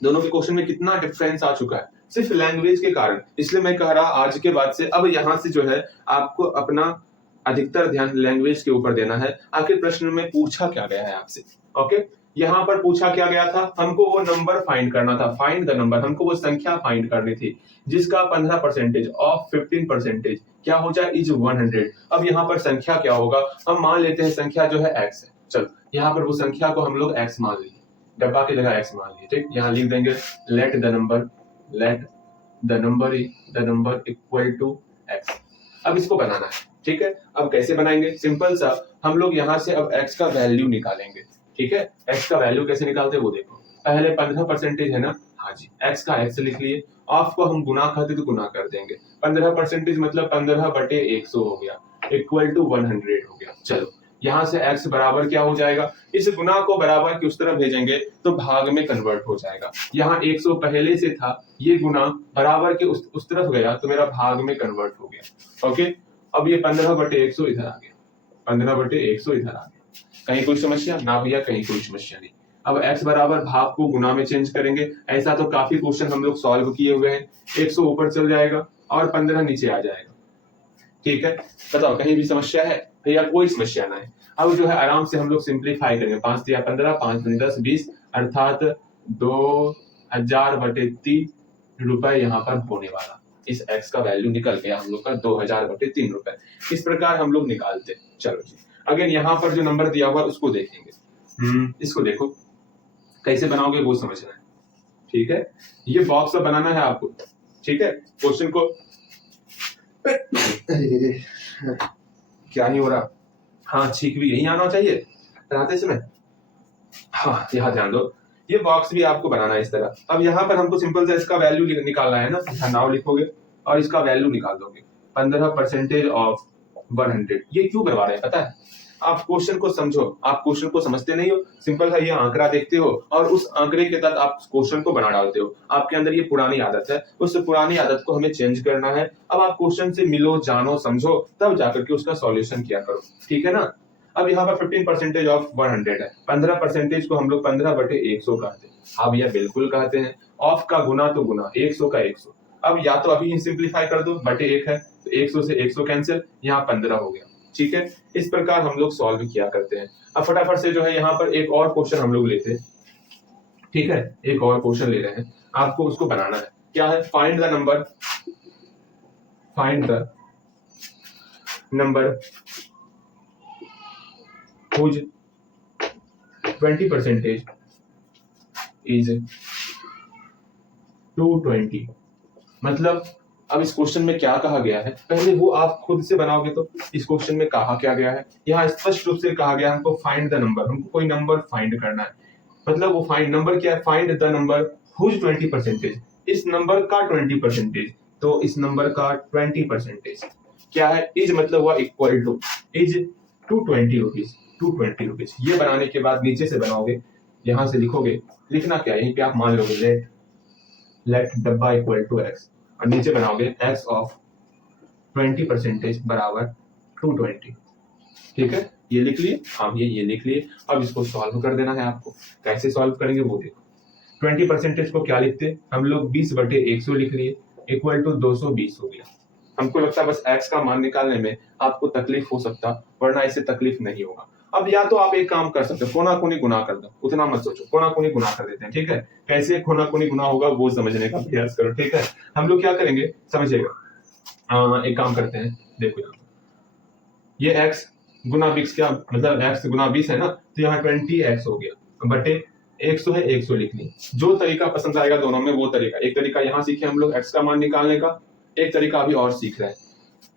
दोनों के क्वेश्चन में कितना डिफरेंस आ चुका है, सिर्फ लैंग्वेज के कारण। इसलिए मैं कह रहा आज के बाद से अब यहाँ से जो है आपको अपना अधिकतर ध्यान लैंग्वेज के ऊपर देना है। आखिर प्रश्न में पूछा क्या गया है आपसे, ओके। यहाँ पर पूछा क्या गया था, हमको वो नंबर फाइंड करना था, फाइंड द नंबर, हमको वो संख्या फाइंड करनी थी जिसका 15% ऑफ 15% क्या हो जाए, इज 100। अब यहाँ पर संख्या क्या होगा, हम मान लेते हैं संख्या जो है x है। चलो यहाँ पर वो संख्या को हम लोग x मान लिए, डब्बा की जगह x मान लिए, ठीक। यहाँ लिख देंगे let the number equal to x। अब इसको बनाना है, ठीक है। अब कैसे बनाएंगे, सिंपल सा, हम लोग यहाँ से अब x का वैल्यू निकालेंगे, ठीक है। x का वैल्यू कैसे निकालते हैं वो देखो। पहले 15% है ना, हाँ जी, x का x लिख लिए, ऑफ को हम गुना करते तो गुना कर देंगे, 15% मतलब 15/100 हो गया, इक्वल टू 100 हो गया। चलो यहाँ से x बराबर क्या हो जाएगा, इस गुना को बराबर की उस तरफ भेजेंगे तो भाग में कन्वर्ट हो जाएगा। यहाँ 100 पहले से था, ये गुना बराबर के उस तरफ गया तो मेरा भाग में कन्वर्ट हो गया, ओके। अब ये 15/100 इधर आ गया, 15/100 इधर आ गया। कहीं कोई समस्या ना भैया, कहीं कोई समस्या नहीं। अब x बराबर भाग को गुना में चेंज करेंगे, ऐसा तो काफी क्वेश्चन हम लोग सॉल्व किए हुए हैं। 100 ऊपर चल जाएगा और 15 नीचे आ जाएगा, ठीक है। बताओ कहीं भी समस्या है भैया, कोई समस्या ना है। अब जो है आराम से हम लोग सिंप्लीफाई करेंगे, 5 या 15, 5 दूनी 10, 20 अर्थात 2000/3 रुपए यहाँ पर होने वाला। इस x का वैल्यू निकल गया हम लोग का 2000/3 रुपए। इस प्रकार हम लोग निकालते। चलो जी, अगर यहाँ पर जो नंबर दिया हुआ उसको देखेंगे। इसको देखो कैसे बनाओगे वो समझना है, ठीक है। ये बॉक्स अब बनाना है आपको, ठीक है। क्वेश्चन को क्या नहीं हो रहा, हाँ छींक भी यही आना चाहिए बनाते समय। हाँ यहाँ ध्यान दो, ये बॉक्स भी आपको बनाना है इस तरह। अब यहाँ पर हमको सिंपल से इसका वैल्यू निकालना है ना, नाम लिखोगे और इसका वैल्यू निकाल दोगे, 15% ऑफ 100। ये क्यों करवा रहे हैं पता है, आप क्वेश्चन को समझो, आप क्वेश्चन को समझते नहीं हो, सिंपल है ये आंकड़ा देखते हो और उस आंकड़े के तहत आप क्वेश्चन को बना डालते हो। आपके अंदर ये पुरानी आदत है, उस पुरानी आदत को हमें चेंज करना है। अब आप क्वेश्चन से मिलो, जानो, समझो, तब जाकर के उसका सॉल्यूशन किया करो, ठीक है ना। अब यहाँ पर 15% ऑफ 100 है, 15% को हम लोग 15/100 कहते हैं। हाँ भैया बिल्कुल कहते हैं, ऑफ का गुना तो गुना, 100 का 100। अब या तो अभी सिंप्लीफाई कर दो, बटे 1 है तो 100 से 100 कैंसिल, यहाँ 15 हो गया, ठीक है। इस प्रकार हम लोग सॉल्व किया करते हैं। अब फटाफट से जो है यहाँ पर एक और क्वेश्चन हम लोग लेते हैं, ठीक है। एक और क्वेश्चन ले रहे हैं, आपको उसको बनाना है। क्या है, find the number whose 20% is 220। मतलब अब इस क्वेश्चन में क्या कहा गया है, पहले वो आप खुद से बनाओगे तो इस क्वेश्चन में कहा क्या गया है। यहाँ स्पष्ट रूप से कहा गया हमको फाइंड द नंबर, हमको कोई नंबर फाइंड करना है। मतलब वो फाइंड नंबर क्या है, फाइंड द नंबर whose 20%, इस नंबर का 20%, तो इस नंबर का 20% क्या है, इज मतलब हुआ equal to, is 220 rupees, 220 rupees. ये बनाने के बाद नीचे से बनाओगे, यहां से लिखोगे, लिखना क्या है, यहीं पे आप मान लोगे लेट डब्बा इक्वल टू x, और नीचे बनाओगे x ऑफ 20% बराबर 220, ठीक है। ये लिख लिए, हाँ भैया ये लिख लिए। अब इसको सॉल्व कर देना है आपको। कैसे सॉल्व करेंगे वो देखो। 20% को क्या लिखते, हम लोग 20/100 लिख लिए, इक्वल टू 220 हो गया। हमको लगता है बस x का मान निकालने में आपको तकलीफ हो सकता, वरना इससे तकलीफ नहीं होगा। अब या तो आप एक काम कर सकते हो, कोना कोनी गुना कर दो, उतना मत सोचो, कोना कोनी गुना कर देते हैं, ठीक है। कैसे कोना कोनी गुना होगा वो समझने का प्रयास करो, ठीक है। हम लोग क्या करेंगे समझिएगा, एक काम करते हैं, देखो ये x गुना 20 क्या मतलब x गुना 20 है ना, तो यहाँ 20x हो गया बटे 100 है, 100 लिखनी। जो तरीका पसंद आएगा दोनों में वो तरीका। एक तरीका यहाँ सीखे हम लोग x का मान निकालने का, एक तरीका अभी और सीख रहे हैं।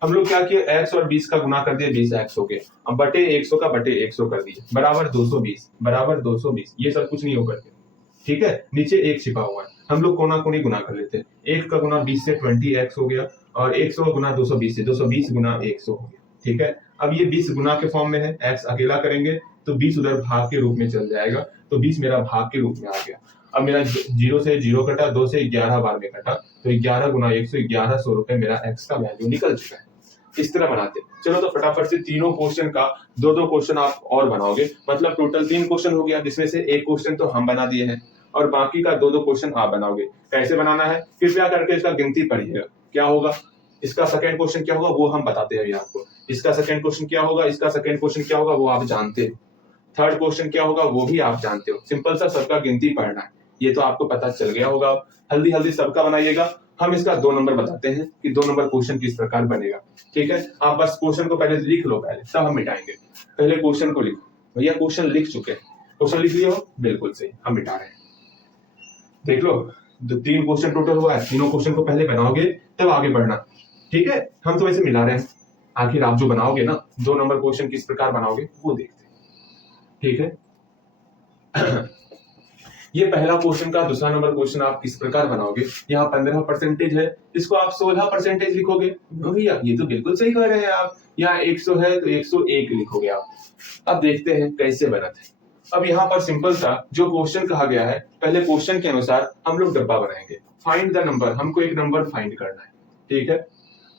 हम लोग क्या किए, x और 20 का गुना कर दिए, 20x हो गए। अब बटे 100 का बटे 100 कर दिए, बराबर 220, बराबर 220। ये सब कुछ नहीं होकर के, ठीक है। नीचे एक छिपा हुआ है, हम लोग कोना कोनी गुना कर लेते हैं। 1 का गुना 20 से 20x हो गया, और 100 गुना 220 से 220 गुना 100 हो गया, ठीक है। अब ये 20 गुना के फॉर्म में है, x अकेला करेंगे तो 20 उधर भाग के रूप में चल जाएगा, तो 20 मेरा भाग के रूप में आ गया। अब मेरा 0 से 0 कटा, 2 से 11 बार में कटा, तो 11 गुना 100, 1100 रुपए मेरा x का वैल्यू निकल चुका है। इस तरह बनाते। चलो तो फटाफट से तीनों क्वेश्चन का दो क्वेश्चन आप और बनाओगे, मतलब टोटल 3 क्वेश्चन हो गया, जिसमें से एक क्वेश्चन तो हम बना दिए हैं और बाकी का दो क्वेश्चन आप बनाओगे। कैसे बनाना है कृपया करके इसका गिनती पढ़िएगा। क्या होगा, इसका सेकंड क्वेश्चन क्या होगा वो हम बताते हैं अभी आपको। इसका सेकंड क्वेश्चन क्या होगा, इसका सेकंड क्वेश्चन क्या होगा वो आप जानते हो। थर्ड क्वेश्चन क्या होगा वो भी आप जानते हो। सिंपल सा सबका गिनती पढ़ना है, ये तो आपको पता चल गया होगा। हल्दी हल्दी सबका बनाइएगा। हम इसका 2 नंबर बताते हैं कि 2 नंबर क्वेश्चन किस प्रकार बनेगा, ठीक है। आप बस क्वेश्चन को पहले लिख लो, पहले तब हम मिटाएंगे। पहले क्वेश्चन को लिखो। भैया क्वेश्चन लिख चुके हैं, क्वेश्चन लिख लिया हो, बिल्कुल सही, हम मिटा रहे हैं। देख लो, 3 क्वेश्चन टोटल हुआ है, तीनों क्वेश्चन को पहले बनाओगे तब आगे बढ़ना, ठीक है। हम तो वैसे मिला रहे हैं, आखिर आप जो बनाओगे ना 2 नंबर क्वेश्चन किस प्रकार बनाओगे वो देखते हैं, ठीक है। ये पहला क्वेश्चन का दूसरा नंबर क्वेश्चन आप किस प्रकार बनाओगे। यहाँ 15% है, इसको आप 16% लिखोगे। भैया ये तो बिल्कुल सही कह रहे हैं आप। यहाँ 100 है तो 101 लिखोगे आप। अब देखते हैं कैसे बनाते हैं। अब यहाँ पर सिंपल सा जो क्वेश्चन कहा गया है, पहले क्वेश्चन के अनुसार हम लोग डब्बा बनाएंगे। फाइंड द नंबर, हमको एक नंबर फाइंड करना है, ठीक है।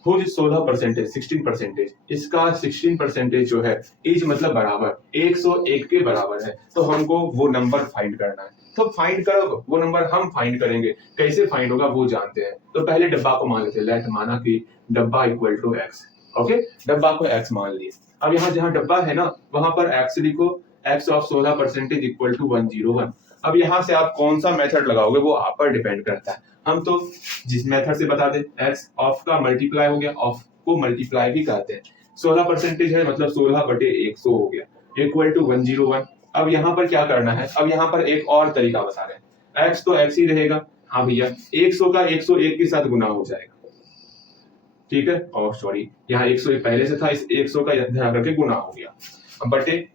हुज 16%, 16%, इसका 16% जो है इज मतलब बराबर 101 के बराबर है, तो हमको वो नंबर फाइंड करना है। तो फाइंड करो वो नंबर, हम फाइंड करेंगे। कैसे फाइंड होगा वो जानते हैं। तो पहले डब्बा को मान लेते हैं, लेट माना कि डब्बा इक्वल टू x, ओके। डब्बा को x मान लिए। अब यहाँ जहाँ डब्बा है ना वहां पर x लिखो, x ऑफ 16% इक्वल टू 101। अब यहाँ से आप कौन सा मेथड लगाओगे वो आप पर डिपेंड करता है। हम तो जिस मेथड से बता दे, x ऑफ का मल्टीप्लाई हो गया, ऑफ को मल्टीप्लाई भी कहते हैं। 16% है मतलब 16/100 हो गया, इक्वल टू 101। अब यहाँ पर क्या करना है, अब यहाँ पर एक और तरीका बता रहे हैं। x तो x ही रहेगा, हाँ भैया 100 का 101 के साथ गुना हो जाएगा, ठीक है। और सॉरी यहाँ 101 पहले से था, इस 100 का इधर आकर के गुना हो गया। अब बटे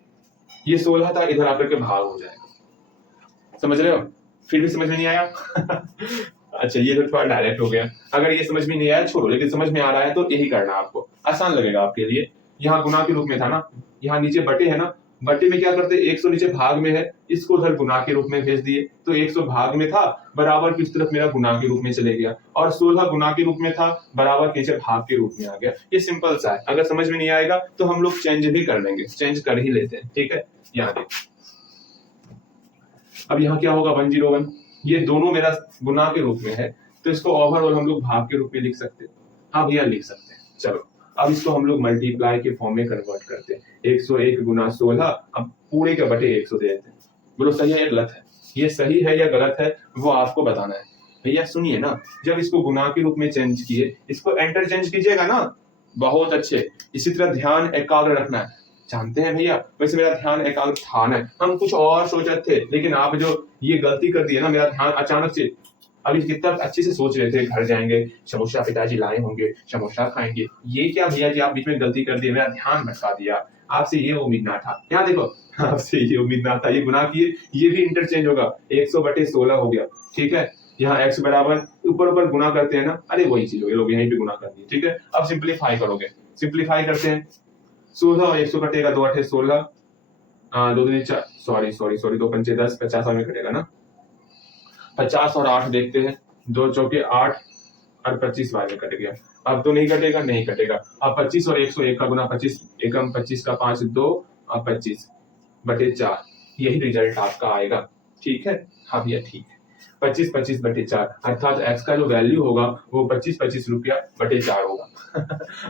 ये 16 था, इधर आकर के भाग हो जाएगा। समझ रहे हो, फिर भी समझ में नहीं आया? अच्छा ये तो थोड़ा डायरेक्ट हो गया। अगर ये समझ में नहीं आया छोड़ो, लेकिन समझ में आ रहा है तो यही करना आपको, आसान लगेगा आपके लिए। यहाँ गुना के रूप में था ना, यहाँ नीचे बटे है ना, बटे में क्या करते 100 नीचे भाग में है, इसको उधर गुना के रूप में भेज दिए, तो 100 भाग में था, बराबर की तरफ मेरा गुना के रूप में चले गया, और 16 गुना के रूप में था, बराबर के नीचे भाग के रूप में आ गया। ये सिंपल सा है। अगर समझ में नहीं आएगा तो हम लोग चेंज भी कर लेंगे, चेंज कर ही लेते हैं, ठीक है। यहाँ देखो अब यहाँ क्या होगा 101, ये दोनों मेरा गुना के रूप में है, तो इसको ओवरऑल हम लोग भाग के रूप में लिख सकते हैं। हाँ भैया लिख सकते हैं। चलो अब इसको हम लोग मल्टीप्लाई के फॉर्म में कन्वर्ट करते हैं। 101 गुना 16, अब पूरे के बटे 100 दे देते हैं। बोलो सही है या गलत है, ये सही है या गलत है वो आपको बताना है। भैया सुनिए ना, जब इसको गुना के रूप में चेंज किए, इसको एंटर चेंज कीजिएगा ना, बहुत अच्छे। इसी तरह ध्यान एकाग्र रखना है। जानते हैं भैया वैसे मेरा ध्यान एकाग्र था ना, हम कुछ और सोच रहे थे, लेकिन आप जो ये गलती कर दी है ना, मेरा ध्यान अचानक से, अभी कितना अच्छे से सोच रहे थे घर जाएंगे, समोसा पिताजी लाए होंगे, समोसा खाएंगे, ये क्या भैया जी आप बीच में गलती कर दी, मेरा ध्यान भटका दिया। आपसे ये उम्मीद ना था। यहाँ देखो आपसे ये उम्मीद ना था, ये गुना किए, ये भी इंटरचेंज होगा, 100/16 हो गया, ठीक है। यहाँ x बराबर ऊपर ऊपर गुना करते हैं ना, अरे वही चीज होगी, लोग यहीं पे गुना कर दिए, ठीक है। अब सिंप्लीफाई करोगे, सिंप्लीफाई करते हैं। 16 और 100 कटेगा, 2 8 16, 2 दूनी 4, सॉरी 2 पंचे 10, 50 में कटेगा ना, 50 और 8 देखते हैं, 2 चौके 8 और 25 बार में कट गया। अब तो नहीं कटेगा, नहीं कटेगा। अब 25 और 101 का गुना 25 एकम 25 का 5 2 25/4, यही रिजल्ट आपका आएगा। ठीक है, हाँ भैया ठीक है, 25/4 अर्थात x का जो वैल्यू होगा वो 25 रुपया बटे 4 होगा।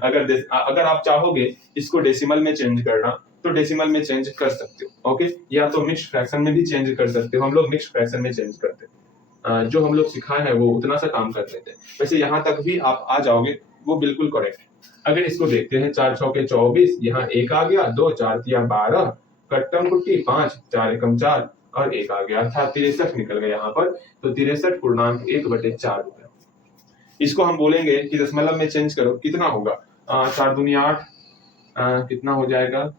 अगर आप चाहोगे इसको डेसिमल में चेंज करना तो डेसिमल में चेंज कर सकते हो, ओके, या तो मिक्स्ड फ्रैक्शन में भी चेंज कर सकते हो। हम लोग मिक्स्ड फ्रैक्शन में चेंज करते हैं, जो हम लोग सिखाए हैं वो उतना सा काम कर लेते हैं। वैसे यहाँ तक भी आप आ जाओगे वो बिल्कुल करेक्ट है। अगर इसको देखते हैं, 4 चौके 24, यहाँ 1 आ गया, 2 4 तिया 12, कट्टम कुट्टी 5, 4 एकम 4 और 1 आ गया, अर्थात 63 निकल गया यहाँ पर। तो 63.1/4 रुपया। इसको हम बोलेंगे कि दशमलव में चेंज करो, कितना होगा? 4 दूनी 8, कितना हो जाएगा?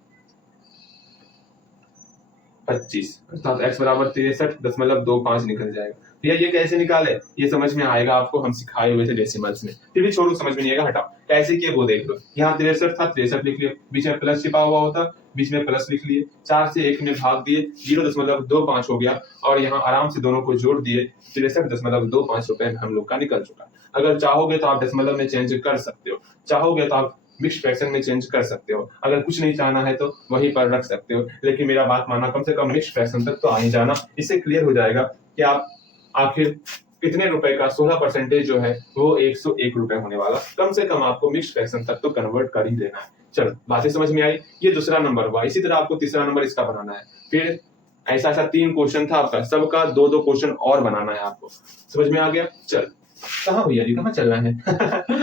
25, अर्थात x बराबर 63.25 निकल जाएगा। भैया ये कैसे निकाले? ये समझ में आएगा आपको, हम सिखाए हुए थे डेसिमल्स में, फिर भी छोड़ो, समझ में नहीं आएगा, हटाओ। कैसे किए वो देख लो। यहाँ 63 था, 63 लिख लिया, बीच में प्लस छिपा हुआ होता, बीच में प्लस लिख लिए, 4 से 1 में भाग दिए, 0.25 हो गया, और यहाँ आराम से दोनों को जोड़ दिए, 63.25 रुपए हम लोग का निकल चुका। अगर चाहोगे तो आप दशमलव में चेंज कर सकते हो, चाहोगे तो आप मिक्स्ड फ्रैक्शन में चेंज कर सकते हो, अगर कुछ नहीं चाहना है तो वहीं पर रख सकते हो। लेकिन मेरा बात मानना, कम से कम मिक्स्ड फ्रैक्शन तक तो आ ही जाना। इससे क्लियर हो जाएगा कि आप आखिर कितने रुपए का 16% जो है वो 101 रुपए होने वाला। कम से कम आपको मिक्स्ड फ्रैक्शन तक तो कन्वर्ट कर ही देना है। चलो, बातें समझ में आई। ये दूसरा नंबर हुआ। इसी तरह आपको तीसरा नंबर इसका बनाना है। फिर ऐसा 3 क्वेश्चन था आपका, सबका 2-2 क्वेश्चन और बनाना है आपको। समझ में आ गया? चल, कहाँ भैया जी, कहाँ चलना है?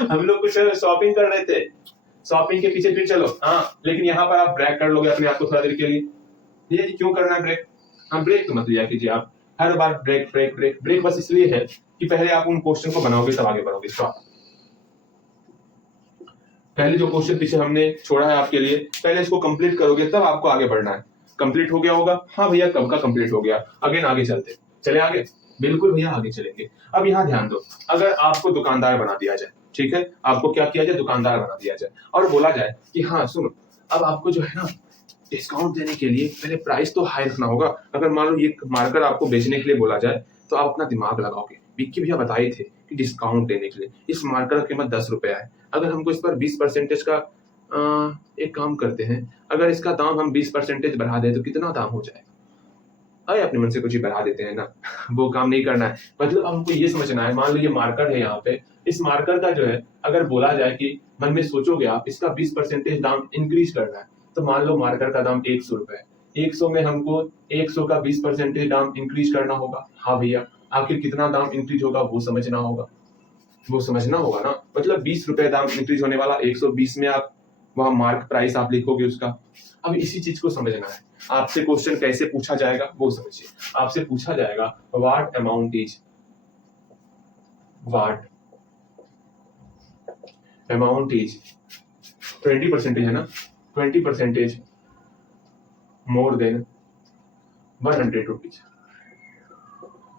हम लोग कुछ शॉपिंग कर रहे थे, शॉपिंग के पीछे फिर चलो। हाँ, लेकिन यहाँ पर आप ब्रेक कर लोगे अपने आप को थोड़ा देर के लिए। भैया जी क्यों करना है ब्रेक? हाँ, ब्रेक तो मत लिया कीजिए आप, हर बार ब्रेक ब्रेक ब्रेक ब्रेक बस इसलिए है कि पहले आप उन क्वेश्चन को बनाओगे तब आगे बढ़ोगे। स्टॉप। पहले जो क्वेश्चन पीछे हमने छोड़ा है आपके लिए, पहले इसको कंप्लीट करोगे तब आपको आगे बढ़ना है। कंप्लीट हो गया होगा? हाँ भैया, कब का कंप्लीट हो गया? अगेन आगे चलते, चले आगे, बिल्कुल भैया आगे चलेंगे। अब यहाँ ध्यान दो, अगर आपको दुकानदार बना दिया जाए, ठीक है, आपको क्या किया जाए? दुकानदार बना दिया जाए, और बोला जाए कि हाँ सुनो, अब आपको जो है ना डिस्काउंट देने के लिए पहले प्राइस तो हाई रखना होगा। अगर मान लो ये मार्कर आपको बेचने के लिए बोला जाए तो आप अपना दिमाग लगाओगे। विक्की भैया बताए थे कि डिस्काउंट देने के लिए इस मार्कर की कीमत 10 रुपया है, अगर हमको इस पर 20% का एक काम करते हैं, अगर इसका दाम हम 20% बढ़ा दें तो कितना दाम हो जाएगा? अरे अपने मन से कुछ ही बढ़ा देते हैं ना, वो काम नहीं करना है। मतलब हमको ये समझना है, मान लो ये मार्कर है यहाँ पे, इस मार्कर का जो है अगर बोला जाए कि मन में सोचोगे आप इसका 20% दाम इंक्रीज करना है, तो मान लो मार्कर का दाम 100 रुपए है, 100 में हमको 100 का 20% दाम इंक्रीज करना होगा। हाँ भैया, आखिर कितना दाम इंक्रीज होगा वो समझना होगा, वो समझना होगा ना। मतलब 20 रुपए दाम इंक्रीज होने वाला, 120 में आप वहां मार्क प्राइस आप लिखोगे उसका। अब इसी चीज को समझना है। आपसे क्वेश्चन कैसे पूछा जाएगा वो समझिए। आपसे पूछा जाएगा व्हाट अमाउंट इज 20% है ना, 20% मोर देन 100 रुपीज।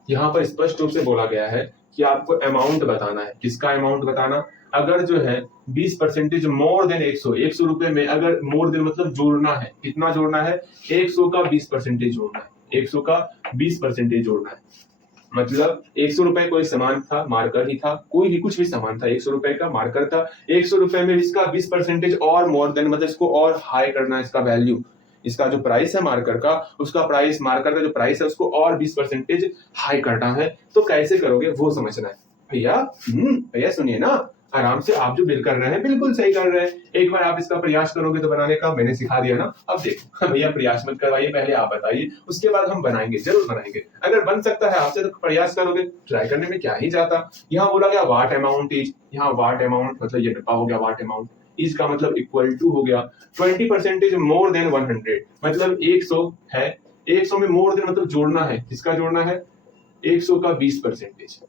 यहाँ पर स्पष्ट रूप से बोला गया है कि आपको अमाउंट बताना है। किसका अमाउंट बताना? अगर जो है 20% मोर देन 100 रुपए में, अगर मोर देन मतलब जोड़ना है, कितना जोड़ना है? 100 का 20% जोड़ना है, 100 का 20% जोड़ना है। मतलब 100 रुपए कोई सामान था, मार्कर ही था, कोई भी कुछ भी सामान था, 100 रुपए का मार्कर था, 100 रुपए में इसका 20% और मोर देन मतलब इसको और हाई करना है, इसका वैल्यू, इसका जो प्राइस है मार्कर का, उसका प्राइस, मार्कर का जो प्राइस है उसको और 20% हाई करना है। तो कैसे करोगे वो समझना है। भैया सुनिए ना, आराम से, आप जो बिल कर रहे हैं बिल्कुल सही कर रहे हैं। एक बार आप इसका प्रयास करोगे तो बनाने का, मैंने सिखा दिया ना। अब देखो भैया, प्रयास मत करवाइए, पहले आप बताइए, उसके बाद हम बनाएंगे, जरूर बनाएंगे। अगर बन सकता है आपसे तो प्रयास करोगे, ट्राई करने में क्या ही जाता। यहाँ बोला गया व्हाट अमाउंट इज, यहाँ व्हाट अमाउंट मतलब ये डिब्बा हो गया, व्हाट अमाउंट इज का मतलब इक्वल टू हो गया 20% मोर देन 100, मतलब 100 है, 100 में मोर देन मतलब जोड़ना है, किसका जोड़ना है? 100 का 20%।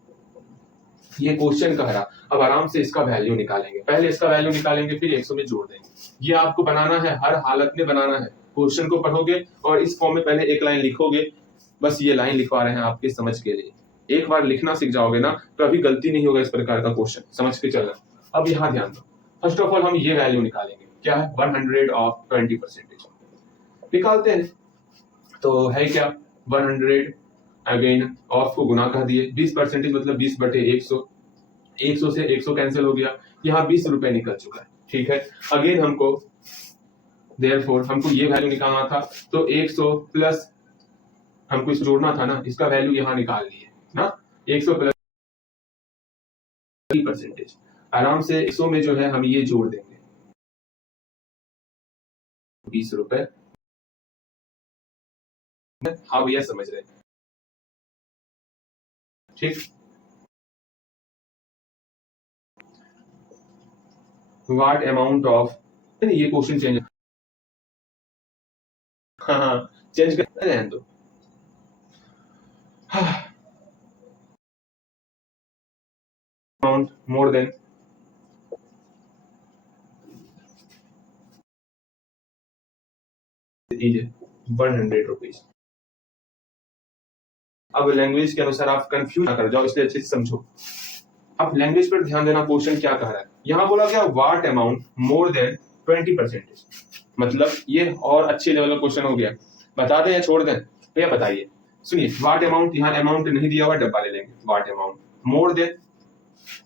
ये क्वेश्चन कह रहा। अब आराम से इसका वैल्यू निकालेंगे, पहले इसका वैल्यू निकालेंगे फिर 100 में जोड़ देंगे। ये आपको बनाना है, हर हालत में बनाना है। क्वेश्चन को पढ़ोगे और इस फॉर्म में पहले एक लाइन लिखोगे, बस ये लाइन लिखवा रहे हैं आपके समझ के लिए। एक बार लिखना सीख जाओगे ना, कभी गलती नहीं होगा इस प्रकार का क्वेश्चन, समझ के चलना। अब यहाँ ध्यान दो, फर्स्ट ऑफ ऑल हम ये वैल्यू निकालेंगे, क्या है? 100 ऑफ 20% निकालते हैं। तो है क्या? 100 अगेन ऑफ को गुना कर दिए, 20% मतलब 20/100, 100 से 100 कैंसिल हो गया, यहाँ 20 रुपए निकल चुका है। ठीक है, अगेन हमको देयरफॉर हमको ये वैल्यू निकालना था, तो 100 प्लस हमको इसको जोड़ना था ना, इसका वैल्यू यहाँ निकाल लिए ना, 100 प्लस परसेंटेज। आराम से 100 में जो है हम ये जोड़ देंगे 20 रुपए। हाँ भैया समझ रहे, ठीक। व्हाट अमाउंट ऑफ, ये क्वेश्चन चेंज, हाँ चेंज कर रहने दो। Amount more than is 100 rupees. अब लैंग्वेज के अनुसार आप कंफ्यूज ना कर जाओ, इसलिए अच्छे से समझो। अब लैंग्वेज पर ध्यान देना, क्वेश्चन क्या कह रहा है। यहाँ बोला गया व्हाट अमाउंट मोर देन 20%, मतलब ये और अच्छे लेवल का क्वेश्चन हो गया। बता दें या छोड़ दें भैया, बताइए। सुनिए, व्हाट अमाउंट, यहाँ अमाउंट नहीं दिया हुआ, डब्बा ले लेंगे। व्हाट अमाउंट मोर देन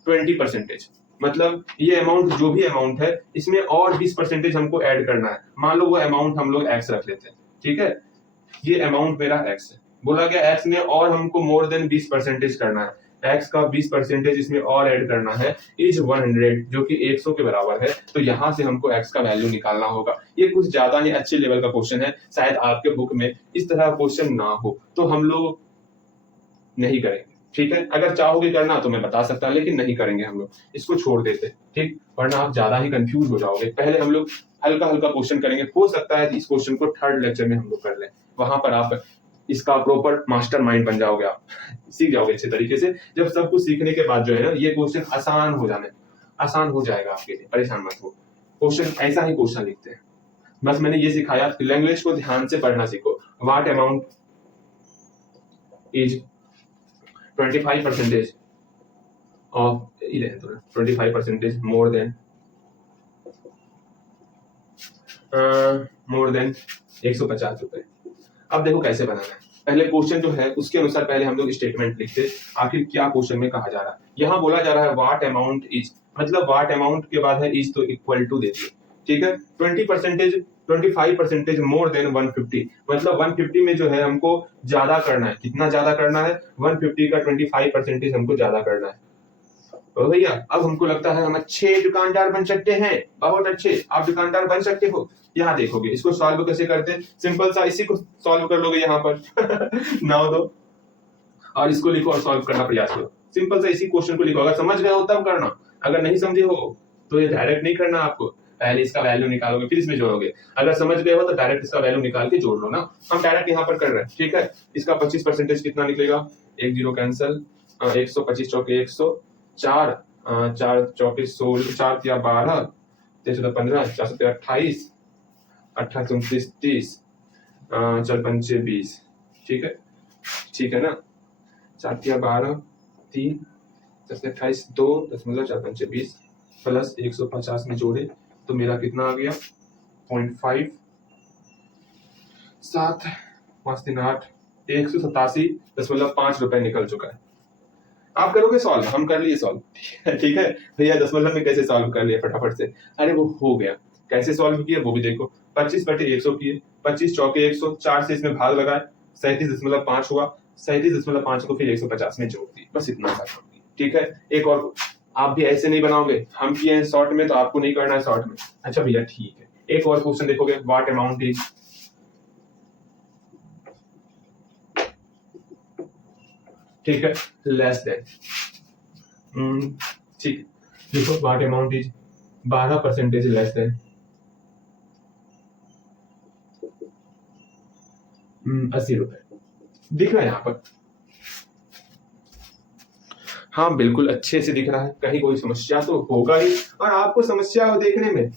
20%, मतलब ये अमाउंट जो भी अमाउंट है इसमें और 20% हमको ऐड करना है। मान लो वो अमाउंट हम लोग एक्स रख लेते हैं, ठीक है, ये अमाउंट मेरा एक्स है। बोला गया एक्स में और हमको मोर देन 20% करना है, एक्स का 20% इसमें और ऐड करना है, इज 100, जो कि 100 के बराबर है। तो यहां से हमको एक्स का वैल्यू निकालना होगा। ये कुछ ज्यादा ही अच्छे लेवल का क्वेश्चन है, शायद आपके बुक में इस तरह का क्वेश्चन ना हो, तो हम लोग नहीं करेंगे, ठीक है। अगर चाहोगे करना तो मैं बता सकता, लेकिन नहीं करेंगे हम लोग, इसको छोड़ देते, ठीक, वरना आप ज्यादा ही कंफ्यूज हो जाओगे। पहले हम लोग हल्का हल्का क्वेश्चन करेंगे, हो सकता है इस क्वेश्चन को थर्ड लेक्चर में हम लोग कर लें, वहां पर आप इसका प्रॉपर मास्टर माइंड बन जाओगे, आप सीख जाओगे अच्छे तरीके से। जब सब कुछ सीखने के बाद जो है ना, ये क्वेश्चन आसान हो जाएगा आपके लिए, परेशान मत हो। क्वेश्चन ऐसा ही क्वेश्चन लिखते हैं, बस मैंने ये सिखाया कि लैंग्वेज को ध्यान से पढ़ना सीखो। What amount is 25% of 25% more than 150 रुपए। अब देखो कैसे बनाना है। पहले क्वेश्चन जो है उसके अनुसार पहले हम लोग स्टेटमेंट लिखते, आखिर क्या क्वेश्चन में कहा जा रहा है। यहाँ बोला जा रहा है व्हाट अमाउंट इज, मतलब व्हाट अमाउंट के बाद है इज, तो इक्वल टू देती है, ठीक है। 25% मोर देन 150, मतलब 150 में जो है हमको ज्यादा करना है। कितना ज्यादा करना है? 150 का 25% हमको ज्यादा करना है। तो भैया अब हमको लगता है हम अच्छे दुकानदार बन सकते हैं, बहुत अच्छे आप दुकानदार बन सकते हो। यहाँ देखोगे इसको सॉल्व कैसे करते हैं, सिंपल सा इसी को सॉल्व कर लोगे यहाँ पर 9 दो, और इसको लिखो और सॉल्व करना प्रयास करो। सिंपल सा इसी क्वेश्चन को लिखो, अगर समझ गए हो तब करना, अगर नहीं समझे हो तो ये डायरेक्ट नहीं करना आपको। पहले इसका वैल्यू निकालोगे फिर इसमें जोड़ोगे, अगर समझ गए हो तो डायरेक्ट इसका वैल्यू निकाल के जोड़ लो ना। हम डायरेक्ट यहाँ पर कर रहे हैं, ठीक है। इसका 25% कितना निकलेगा, 1 0 कैंसिल, 125 चौके 100, 4 4 चौके 16, 4 या 12, 3 15, 4 28, 28 29 30, 4 5 20, ठीक है, ठीक है ना। 4 या 12, 3, 10 28, 2 दशमलव 4 5 20 प्लस 150 में जोड़े तो मेरा कितना आ गया 0.5, 7 5 3 8, 187.5 रुपए निकल चुका है। आप करोगे सॉल्व, हम कर लिए सॉल्व, ठीक है भैया। दशमलव में कैसे सॉल्व कर लिया फटाफट से, अरे वो हो गया। कैसे सॉल्व किया वो भी देखो, 25/100 किए, 25 चौके 100, 4 से इसमें भाग लगाए, 37.5 हुआ, 37.5 को फिर 150 में जोड़ दी, बस इतना सा, ठीक है। एक और, आप भी ऐसे नहीं बनाओगे, हम किए हैं शॉर्ट में तो आपको नहीं करना है शॉर्ट में। अच्छा भैया ठीक है, एक और क्वेश्चन देखोगे, व्हाट अमाउंट इज, ठीक है, लेस देन, ठीक, देखो what amount is 12% less than 80 रुपए, दिख रहा है यहाँ पर। हाँ बिल्कुल अच्छे से दिख रहा है, कहीं कोई समस्या तो होगा ही, और आपको समस्या हो देखने में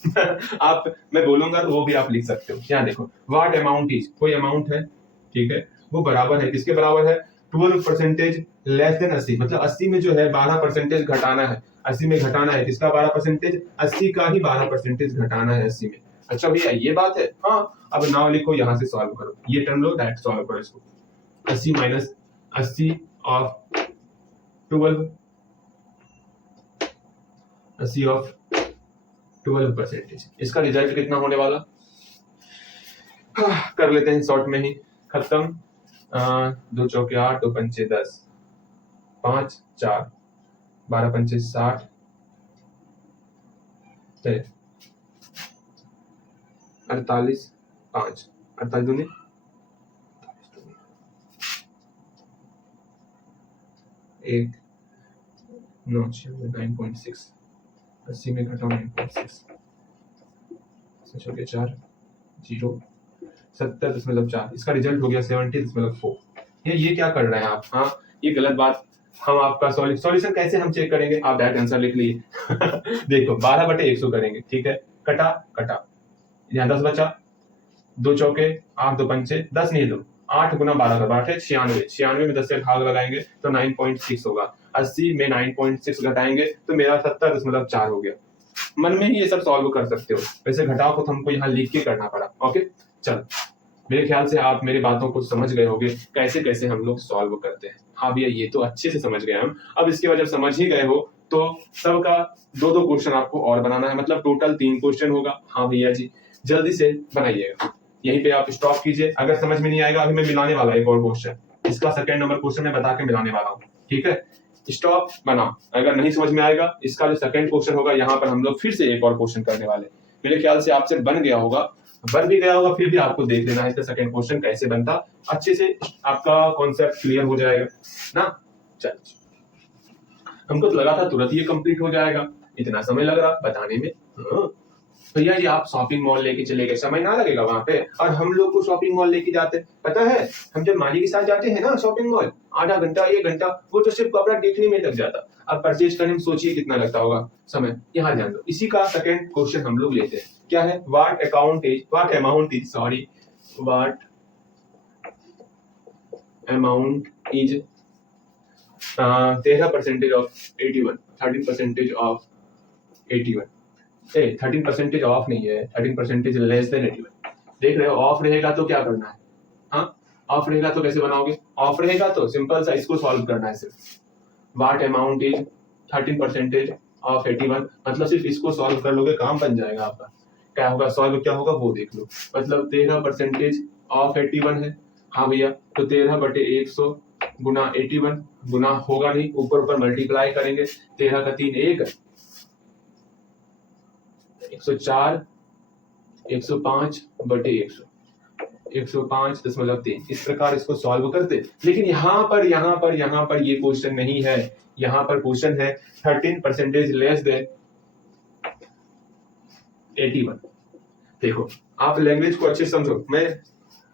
आप, मैं बोलूंगा तो वो भी आप लिख सकते हो। यहाँ देखो व्हाट अमाउंट इज, कोई अमाउंट है, ठीक है, वो बराबर है, किसके बराबर है, 12% लेस देन 80, मतलब 80 में जो है 12% घटाना है, 80 में घटाना है, किसका 12%, 80 का ही 12% घटाना है 80 में। अच्छा भैया ये बात है, हाँ। अब नाउ लिखो, यहाँ से सॉल्व करो, ये टर्म लो, डायरेक्ट सॉल्व करो इसको। 80 माइनस 80 ऑफ 12, 80 ऑफ 12%, इसका रिजल्ट कितना होने वाला, कर लेते हैं शॉर्ट में ही खत्म। 2 चौके 8, 2 पंचे 10, 5 4, 12 पंचे 60, 48 5, 48 दूनी 1, 9 9.6, 80 में घटाओ 9.6, 4 0, 70.4, इसका रिजल्ट हो गया 70.4। ये क्या कर रहे हैं आप? हाँ, ये गलत बात। हम आपका सॉल्यूशन कैसे हम चेक करेंगे? आप डायरेक्ट आंसर लिख लीजिए। देखो 12/100 करेंगे, ठीक है, कटा कटा, यहाँ 10 बचा, 2 चौके 8, 2 पंचे 10 नहीं, 2 8 गुना 12 का 8 है 96, 96 में 10 से भाग लगाएंगे तो 9.6 होगा, 80 में 9.6 घटाएंगे तो मेरा 70.4 हो गया। मन में ही ये सब सॉल्व कर सकते हो, वैसे घटाव को तो हमको यहाँ लिख के करना पड़ा। ओके, चल, मेरे ख्याल से आप मेरी बातों को समझ गए होंगे कैसे कैसे हम लोग सॉल्व करते हैं। हाँ भैया, ये तो अच्छे से समझ गए हम। अब इसके बाद जब समझ ही गए हो तो सबका 2-2 क्वेश्चन आपको और बनाना है, मतलब टोटल 3 क्वेश्चन होगा। हाँ भैया जी, जल्दी से बनाइएगा, यहीं पे आप स्टॉप कीजिए। अगर समझ में नहीं आएगा, अभी मैं मिलाने वाला एक और क्वेश्चन, इसका सेकंड नंबर क्वेश्चन मैं बता के मिलाने वाला हूँ, ठीक है। स्टॉप बनाओ, अगर नहीं समझ में आएगा, इसका जो सेकंड क्वेश्चन होगा यहाँ पर हम लोग फिर से एक और क्वेश्चन करने वाले। मेरे ख्याल से आपसे बन गया होगा, बन भी गया होगा, फिर भी आपको देख लेना है इसका सेकंड क्वेश्चन कैसे बनता, अच्छे से आपका कॉन्सेप्ट क्लियर हो जाएगा ना। चल, हमको तो लगा था तुरंत ये कंप्लीट हो जाएगा, इतना समय लग रहा बताने में। भैया जी, आप शॉपिंग मॉल लेके चले गए, समय ना लगेगा वहां पे, और हम लोग को शॉपिंग मॉल लेके जाते, पता है, हम जब माली के साथ जाते हैं ना शॉपिंग मॉल, आधा घंटा 1 घंटा वो तो सिर्फ कपड़ा देखने में लग जाता। अब परचेज करने में सोचिए कितना लगता होगा समय। यहाँ ध्यान दो, इसी का सेकंड क्वेश्चन हम लोग लेते हैं, क्या है, what amount is 13% of 81, 13% of 81, 13% of नहीं है, 13% लेस देन 81। देख रहे हो, ऑफ रहेगा तो क्या करना है? हाँ, ऑफ रहेगा तो कैसे बनाओगे? ऑफ रहेगा तो सिंपल सा इसको सॉल्व करना है सिर्फ। व्हाट अमाउंट इज 13% ऑफ 81, मतलब सिर्फ इसको सॉल्व कर लोगे, काम बन जाएगा आपका। क्या होगा, सॉल्व क्या होगा वो देख लो, मतलब 13% ऑफ 81 है। हाँ भैया, तो 13/100 गुना 81, गुना होगा नहीं, ऊपर ऊपर मल्टीप्लाई करेंगे, 13 का 3 1, 104, 105/100, 105.3, इस प्रकार इसको सॉल्व करते। लेकिन यहाँ पर ये क्वेश्चन नहीं है, यहाँ पर क्वेश्चन है 13% लेस देन 81। देखो, आप लैंग्वेज को अच्छे समझो, मैं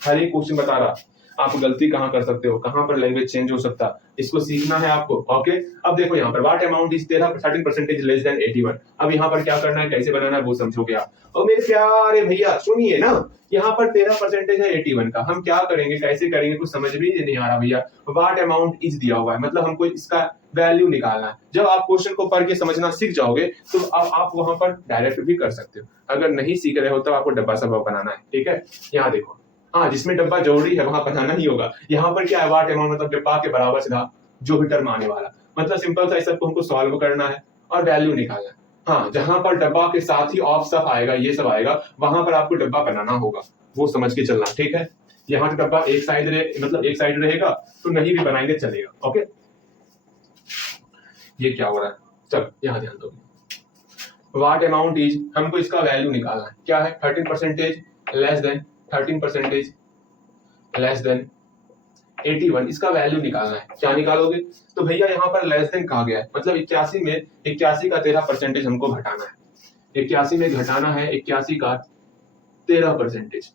हर एक क्वेश्चन बता रहा, आप गलती कहाँ कर सकते हो, कहाँ पर लैंग्वेज चेंज हो सकता, इसको सीखना है आपको। ओके, अब देखो यहाँ पर what amount is 13% less than 81। अब यहाँ पर क्या करना है, कैसे बनाना है वो समझोगे आप। और मेरे प्यारे भैया सुनिए ना, यहाँ पर 13% है 81 का, हम क्या करेंगे, कैसे करेंगे, कुछ समझ भी नहीं आ रहा भैया। व्हाट अमाउंट इज दिया हुआ है, मतलब हमको इसका वैल्यू निकालना है। जब आप क्वेश्चन को पढ़ के समझना सीख जाओगे तो आप वहां पर डायरेक्ट भी कर सकते हो। अगर नहीं सीख रहे हो तो आपको डब्बा सबक बनाना है, ठीक है। यहाँ देखो, हाँ, जिसमें डब्बा जरूरी है वहां बनाना ही होगा। यहाँ पर क्या है, व्हाट अमाउंट मतलब डब्बा के बराबर सीधा जो भी टर्म आने वाला, मतलब सिंपल सा इस सबको हमको सॉल्व करना है और वैल्यू निकालना है। हाँ, जहां पर डब्बा के साथ ही ऑफ सब आएगा, ये सब आएगा, वहां पर आपको डब्बा बनाना होगा, वो समझ के चलना, ठीक है। यहाँ तो डब्बा एक साइड मतलब एक साइड रहेगा तो नहीं भी बनाएंगे चलेगा। ओके, ये क्या हो रहा है, चल यहाँ ध्यान दो। व्हाट अमाउंट इज, हमको इसका वैल्यू निकालना है, क्या है, 13% लेस देन 13% लेस देन 81, इसका वैल्यू निकालना है। क्या निकालोगे, तो भैया यहाँ पर लेस देन कहा गया है, मतलब 81 में 81 का 13% हमको घटाना है। 81 में घटाना है 81 का 13%,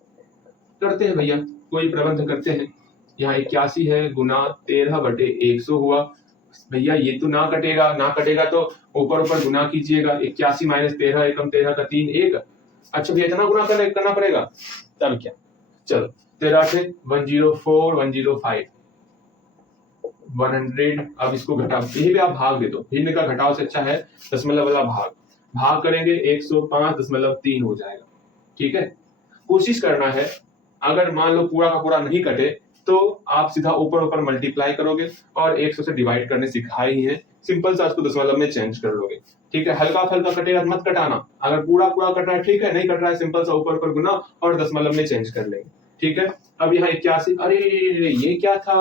करते हैं भैया, कोई प्रबंध करते हैं। यहाँ 81 है गुना 13/100 हुआ भैया, ये तो ना कटेगा तो ऊपर ऊपर गुना कीजिएगा, 81 माइनस 13 एकम 13 का 3 1। अच्छा भैया, इतना गुना करना पड़ेगा, तब क्या, चलो 13 से 104, 105, 100। अब इसको घटा, यही पे आप भाग दे दो, भिन्न का घटाव से अच्छा है दशमलव वाला भाग करेंगे, 105.3 हो जाएगा, ठीक है। कोशिश करना है, अगर मान लो पूरा का पूरा नहीं कटे तो आप सीधा ऊपर ऊपर मल्टीप्लाई करोगे और 100 से डिवाइड करने सिखाए ही है, सिंपल सा उसको दशमलव में चेंज कर लोगे, ठीक है। हल्का हल्का कटेगा मत कटाना, अगर पूरा पूरा कट रहा है ठीक है, नहीं कट रहा है सिंपल सा ऊपर ऊपर गुना और दशमलव में चेंज कर लेंगे। ठीक है। अब यहाँ 81, अरे ये क्या था,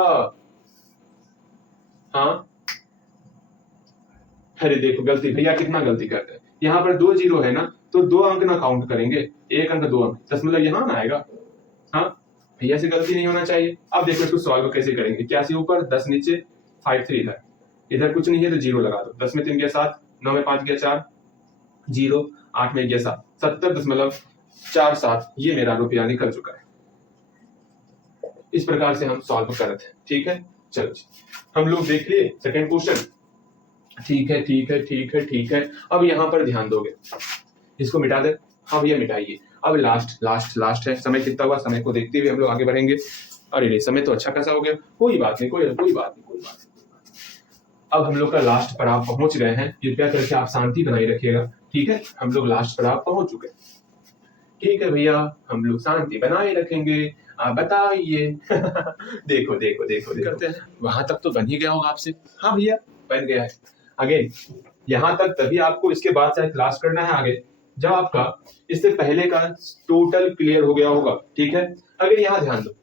हाँ अरे देखो गलती, भैया कितना गलती करते हैं, यहाँ पर 2 जीरो है ना, तो 2 अंक ना काउंट करेंगे, 1 अंक 2 अंक, दशमलव यहाँ ना आएगा। हाँ भैया से गलती नहीं होना चाहिए। अब देखो इसको सॉल्व कैसे करेंगे, 81 ऊपर 10 नीचे 53 इधर, इधर कुछ नहीं है तो जीरो लगा दो, 10 में 3 गया 7, 9 में 5 गया 4, जीरो, 8 में गया 7, 70.47 ये मेरा रुपया निकल चुका है। इस प्रकार से हम सॉल्व करते हैं, ठीक है। चलो हम लोग देख लिए सेकंड क्वेश्चन, ठीक है ठीक है ठीक है ठीक है। अब यहाँ पर ध्यान दोगे, इसको मिटा दे, हाँ भैया मिटाइए। अब लास्ट लास्ट लास्ट है, समय कितना हुआ, समय को देखते हुए हम लोग आगे बढ़ेंगे। अरे नहीं समय तो अच्छा खासा हो गया, कोई बात नहीं, कोई बात नहीं। अब हम लोग का लास्ट पर आप पहुंच गए हैं, कृपया करके आप शांति बनाए रखिएगा, ठीक है। हम लोग लास्ट पर आप पहुंच चुके, ठीक है भैया, हम लोग शांति बनाए रखेंगे, आप बताइए। देखो देखो देखो करते हैं, वहां तक तो बन ही गया होगा आपसे, हाँ भैया बन गया है। अगेन यहाँ तक तभी आपको इसके बाद से क्लास करना है आगे, जब आपका इससे पहले का टोटल क्लियर हो गया होगा, ठीक है। अगर यहाँ ध्यान दो,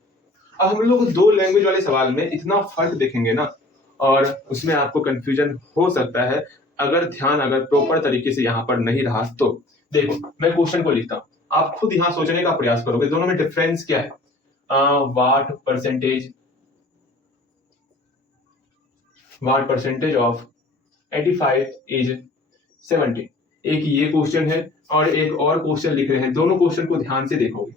अब हम लोग 2 लैंग्वेज वाले सवाल में इतना फर्क देखेंगे ना, और उसमें आपको कंफ्यूजन हो सकता है अगर ध्यान अगर प्रॉपर तरीके से यहाँ पर नहीं रहा तो। देखो मैं क्वेश्चन को लिखता हूँ, आप खुद यहाँ सोचने का प्रयास करोगे दोनों में डिफरेंस क्या है। What percentage of 85 is 70। एक ये क्वेश्चन है और एक और क्वेश्चन लिख रहे हैं, दोनों क्वेश्चन को ध्यान से देखोगे।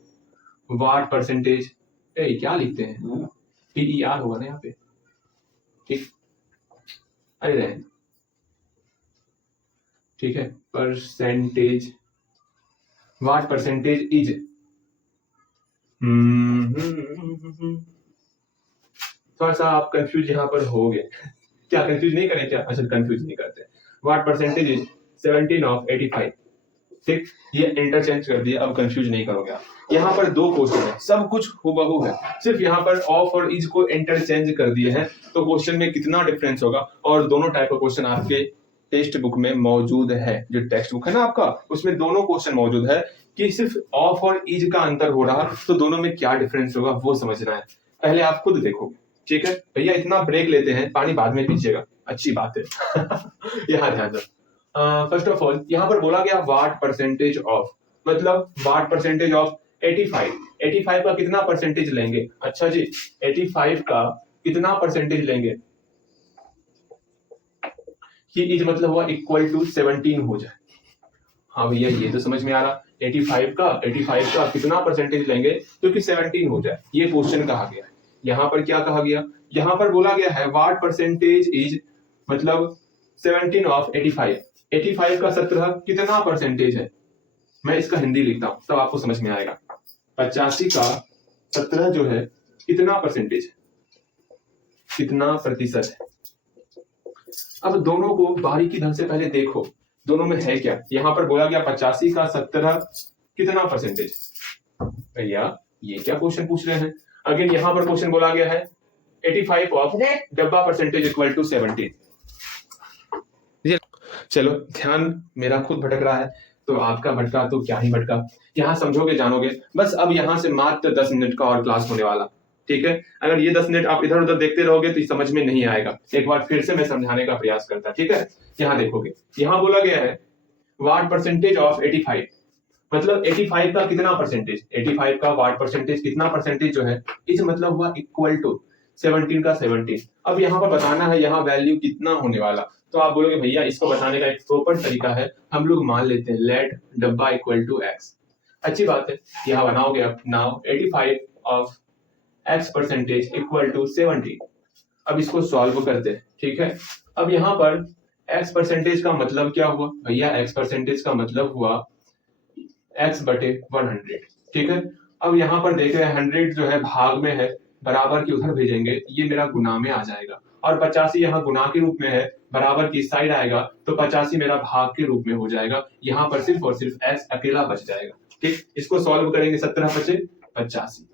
व्हाट परसेंटेज, क्या लिखते हैं, PER होगा ना यहाँ पे, ठीक, अरे रहें, ठीक है। परसेंटेज, व्हाट परसेंटेज इज, थोड़ा सा आप कंफ्यूज यहाँ पर हो गए। क्या कंफ्यूज नहीं करें क्या, अच्छा कंफ्यूज नहीं करते। व्हाट परसेंटेज इज 17 ऑफ 85, ठीक, ये इंटरचेंज कर दिया, अब कंफ्यूज नहीं करोगे आप। यहाँ पर 2 क्वेश्चन है, सब कुछ हूबहू है, सिर्फ यहाँ पर ऑफ और इज को इंटरचेंज कर दिए हैं, तो क्वेश्चन में कितना डिफरेंस होगा। और दोनों टाइप का क्वेश्चन आपके टेक्स्ट बुक में मौजूद है, जो टेक्स्ट बुक है ना आपका, उसमें दोनों क्वेश्चन मौजूद है कि सिर्फ ऑफ और इज का अंतर हो रहा, तो दोनों में क्या डिफरेंस होगा वो समझना है। पहले आप खुद देखो, ठीक है भैया। इतना ब्रेक लेते हैं, पानी बाद में पीजिएगा, अच्छी बात है। यहाँ ध्यान दो, फर्स्ट ऑफ ऑल यहाँ पर बोला गया व्हाट परसेंटेज ऑफ, मतलब व्हाट परसेंटेज ऑफ 85 का कितना परसेंटेज लेंगे। अच्छा जी 85 का कितना परसेंटेज लेंगे, कि इज मतलब हुआ इक्वल टू 17 हो जाए। हाँ भैया ये तो समझ में आ रहा, 85 का कितना परसेंटेज लेंगे क्योंकि 17 हो जाए, ये क्वेश्चन कहा गया है। यहाँ पर क्या कहा गया, यहाँ पर बोला गया है व्हाट परसेंटेज इज मतलब 17 ऑफ 85 का 17 कितना परसेंटेज है। मैं इसका हिंदी लिखता हूं तब आपको समझ में आएगा। 85 का 17 जो है कितना परसेंटेज है, कितना प्रतिशत है। अब दोनों को बारीकी ढंग से पहले देखो, दोनों में है क्या। यहाँ पर बोला गया 85 का 17 कितना परसेंटेज, भैया ये क्या क्वेश्चन पूछ रहे हैं। अगेन यहाँ पर क्वेश्चन बोला गया है 85 ऑफ डब्बा परसेंटेज इक्वल टू 17। चलो ध्यान मेरा खुद भटक रहा है, तो आपका भटका तो क्या ही भटका, यहाँ समझोगे जानोगे। बस अब यहाँ से मात्र 10 मिनट का और क्लास होने वाला, ठीक है। अगर ये 10 मिनट आप इधर उधर देखते रहोगे तो समझ में नहीं आएगा। एक बार फिर से मैं समझाने का प्रयास करता, ठीक है। यहाँ देखोगे, यहाँ बोला गया है व्हाट परसेंटेज ऑफ 85, मतलब 85 का कितना परसेंटेज, 85 का व्हाट परसेंटेज कितना परसेंटेज जो है, इस मतलब हुआ इक्वल टू 17 का 17। अब यहाँ पर बताना है यहाँ वैल्यू कितना होने वाला, तो आप बोलोगे भैया इसको बताने का एक प्रॉपर तरीका है, हम लोग मान लेते हैं लेट डब्बा इक्वल टू एक्स। अच्छी बात है, यहाँ बनाओगे अब now 85 of x percentage equal to 70। अब इसको सॉल्व करते हैं, ठीक है। अब यहाँ पर एक्स परसेंटेज का मतलब क्या हुआ भैया, एक्स परसेंटेज का मतलब हुआ x बटे 100, ठीक है। अब यहाँ पर देख रहे हैं 100 जो है भाग में है, बराबर की उधर भेजेंगे, ये मेरा गुना में आ जाएगा, और 85 यहाँ गुना के रूप में है, बराबर की साइड आएगा तो 85 मेरा भाग के रूप में हो जाएगा। यहाँ पर सिर्फ और सिर्फ x अकेला बच जाएगा, ठीक। इसको सॉल्व करेंगे 17 बचे 85,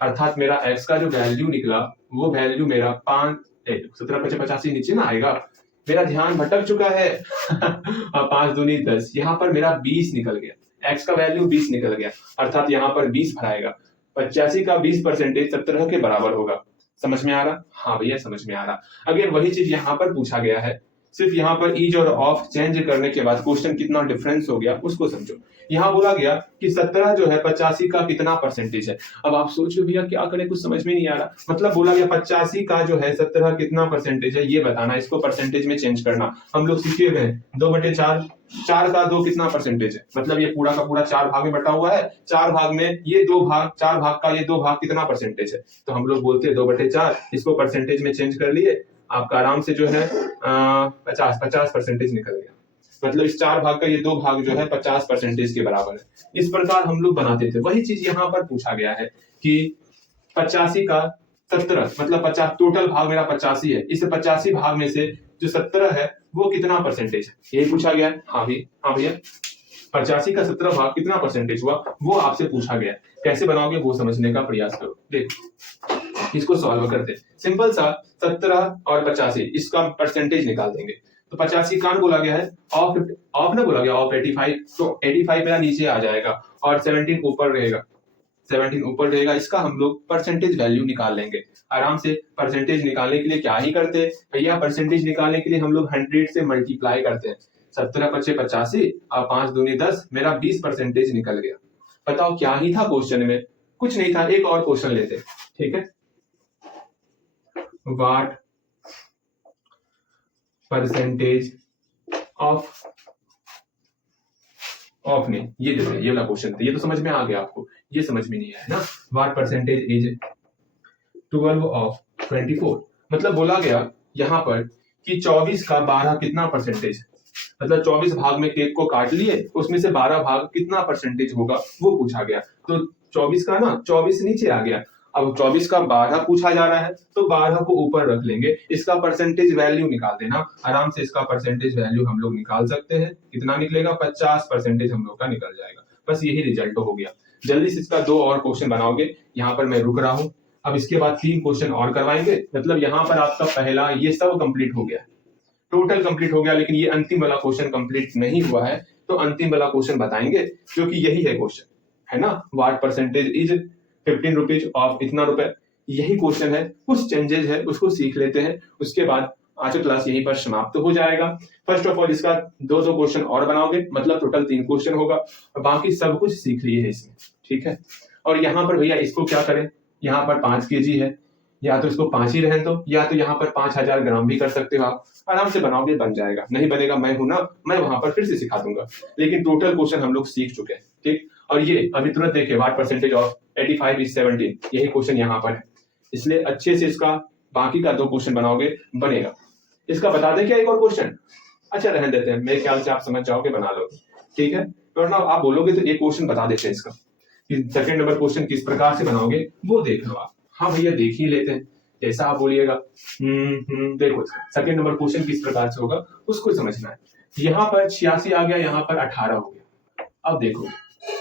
अर्थात मेरा x का जो वैल्यू निकला वो वैल्यू मेरा 17 बचे 85 नीचे ना आएगा, मेरा ध्यान भटक चुका है। 5 दूनी 10, यहाँ पर मेरा 20 निकल गया, x का वैल्यू 20 निकल गया, अर्थात यहाँ पर 20 भराएगा। 85 का 20% 17 के बराबर होगा। समझ में आ रहा? हाँ भैया समझ में आ रहा। अगर वही चीज यहाँ पर पूछा गया है, सिर्फ यहाँ पर इज और ऑफ चेंज करने के बाद क्वेश्चन कितना डिफरेंस हो गया उसको समझो। यहाँ बोला गया कि 17 जो है 85 का कितना परसेंटेज है। अब आप सोच लो भैया क्या करें, कुछ समझ में नहीं आ रहा। मतलब बोला गया 85 का जो है 17 कितना परसेंटेज है ये बताना, इसको परसेंटेज में चेंज करना। हम लोग सीखे हुए हैं 2/4, 4 का 2 कितना परसेंटेज है, मतलब ये पूरा का पूरा 4 भाग में बटा हुआ है, 4 भाग में ये 2 भाग, 4 भाग का ये 2 भाग कितना परसेंटेज है, तो हम लोग बोलते हैं 2/4। इसको परसेंटेज में चेंज कर लिए, आपका आराम से जो है 50% निकल गया। मतलब इस 4 भाग का ये 2 भाग जो है 50% के बराबर है। इस प्रकार हम लोग बनाते थे। वही चीज यहाँ पर पूछा गया है कि 85 का 17 मतलब 50, टोटल भाग मेरा 85 है, इस 85 भाग में से जो 17 है वो कितना परसेंटेज है, यही पूछा गया है। हाँ भैया 85 का 17 भाग कितना परसेंटेज हुआ वो आपसे पूछा गया है। कैसे बनाओगे वो समझने का प्रयास करो। देखो इसको सॉल्व करते, सिंपल सा 17 और 85 इसका परसेंटेज निकाल देंगे। तो 85 कहाँ बोला गया है, ऑफ ना बोला गया, ऑफ 85, तो 85 मेरा नीचे आ जाएगा और 17 ऊपर रहेगा, 17 ऊपर रहेगा। इसका हम लोग परसेंटेज वैल्यू निकाल लेंगे आराम से। परसेंटेज निकालने के लिए क्या ही करते हैं भैया, परसेंटेज निकालने के लिए हम लोग 100 से मल्टीप्लाई करते हैं। 17 × 85 और 5 दूनी 10, मेरा 20% निकल गया। बताओ क्या ही था क्वेश्चन में, कुछ नहीं था। एक और क्वेश्चन लेते, ठीक है। व्हाट परसेंटेज ऑफ ने, ये देखो ये वाला क्वेश्चन था, ये तो समझ में आ गया आपको, ये समझ में नहीं आया ना। व्हाट परसेंटेज इज 12 ऑफ 24, मतलब बोला गया यहाँ पर कि 24 का 12 कितना परसेंटेज है, मतलब 24 भाग में केक को काट लिए, उसमें से 12 भाग कितना परसेंटेज होगा वो पूछा गया। तो 24 का ना 24 नीचे आ गया, अब 24 का 12 पूछा जा रहा है तो 12 को ऊपर रख लेंगे, इसका परसेंटेज वैल्यू निकाल देना आराम से। इसका परसेंटेज वैल्यू हम लोग निकाल सकते हैं, कितना निकलेगा 50% हम लोग का निकल जाएगा। बस यही रिजल्ट हो गया। जल्दी से इसका 2 और क्वेश्चन बनाओगे, यहाँ पर मैं रुक रहा हूँ। अब इसके बाद 3 क्वेश्चन और करवाएंगे, मतलब यहाँ पर आपका पहला ये सब कंप्लीट हो गया, टोटल कंप्लीट हो गया। लेकिन ये अंतिम वाला क्वेश्चन कंप्लीट नहीं हुआ है, तो अंतिम वाला क्वेश्चन बताएंगे जो कि यही है क्वेश्चन, है ना। What percentage is 15 rupees of इतना रुपए, यही क्वेश्चन है। कुछ चेंजेस है उसको सीख लेते हैं, उसके बाद आज का क्लास यहीं पर समाप्त हो जाएगा। फर्स्ट ऑफ ऑल इसका 2 क्वेश्चन और बनाओगे, मतलब टोटल 3 क्वेश्चन होगा, और बाकी सब कुछ सीख लिए है इसमें, ठीक है। और यहाँ पर भैया इसको क्या करें, यहाँ पर 5 kg है, या तो इसको 5 ही रहने दो, या तो यहाँ पर 5000 ग्राम भी कर सकते हो आप, आराम से बनाओगे बन जाएगा। नहीं बनेगा मैं हूं ना, मैं वहां पर फिर से सिखा दूंगा। लेकिन टोटल क्वेश्चन हम लोग सीख चुके हैं, ठीक। और ये अभी तुरंत देखिए, व्हाट परसेंटेज ऑफ 85 इज 17, यही क्वेश्चन यहाँ पर है। इसलिए अच्छे से इसका बाकी का 2 क्वेश्चन बनाओगे बनेगा। इसका बता दें क्या एक और क्वेश्चन, अच्छा रहने देते हैं, मेरे ख्याल से आप समझ जाओगे, बना लोगे, ठीक है। तो ना आप बोलोगे तो एक क्वेश्चन बता देते हैं इसका, कि सेकंड नंबर क्वेश्चन किस प्रकार से बनाओगे वो देख लो आप। हाँ भैया देख ही लेते हैं, जैसा आप बोलिएगा। देखो सेकंड नंबर क्वेश्चन किस प्रकार से होगा उसको समझना है। यहाँ पर 86 आ गया, यहाँ पर 18 हो गया। अब देखो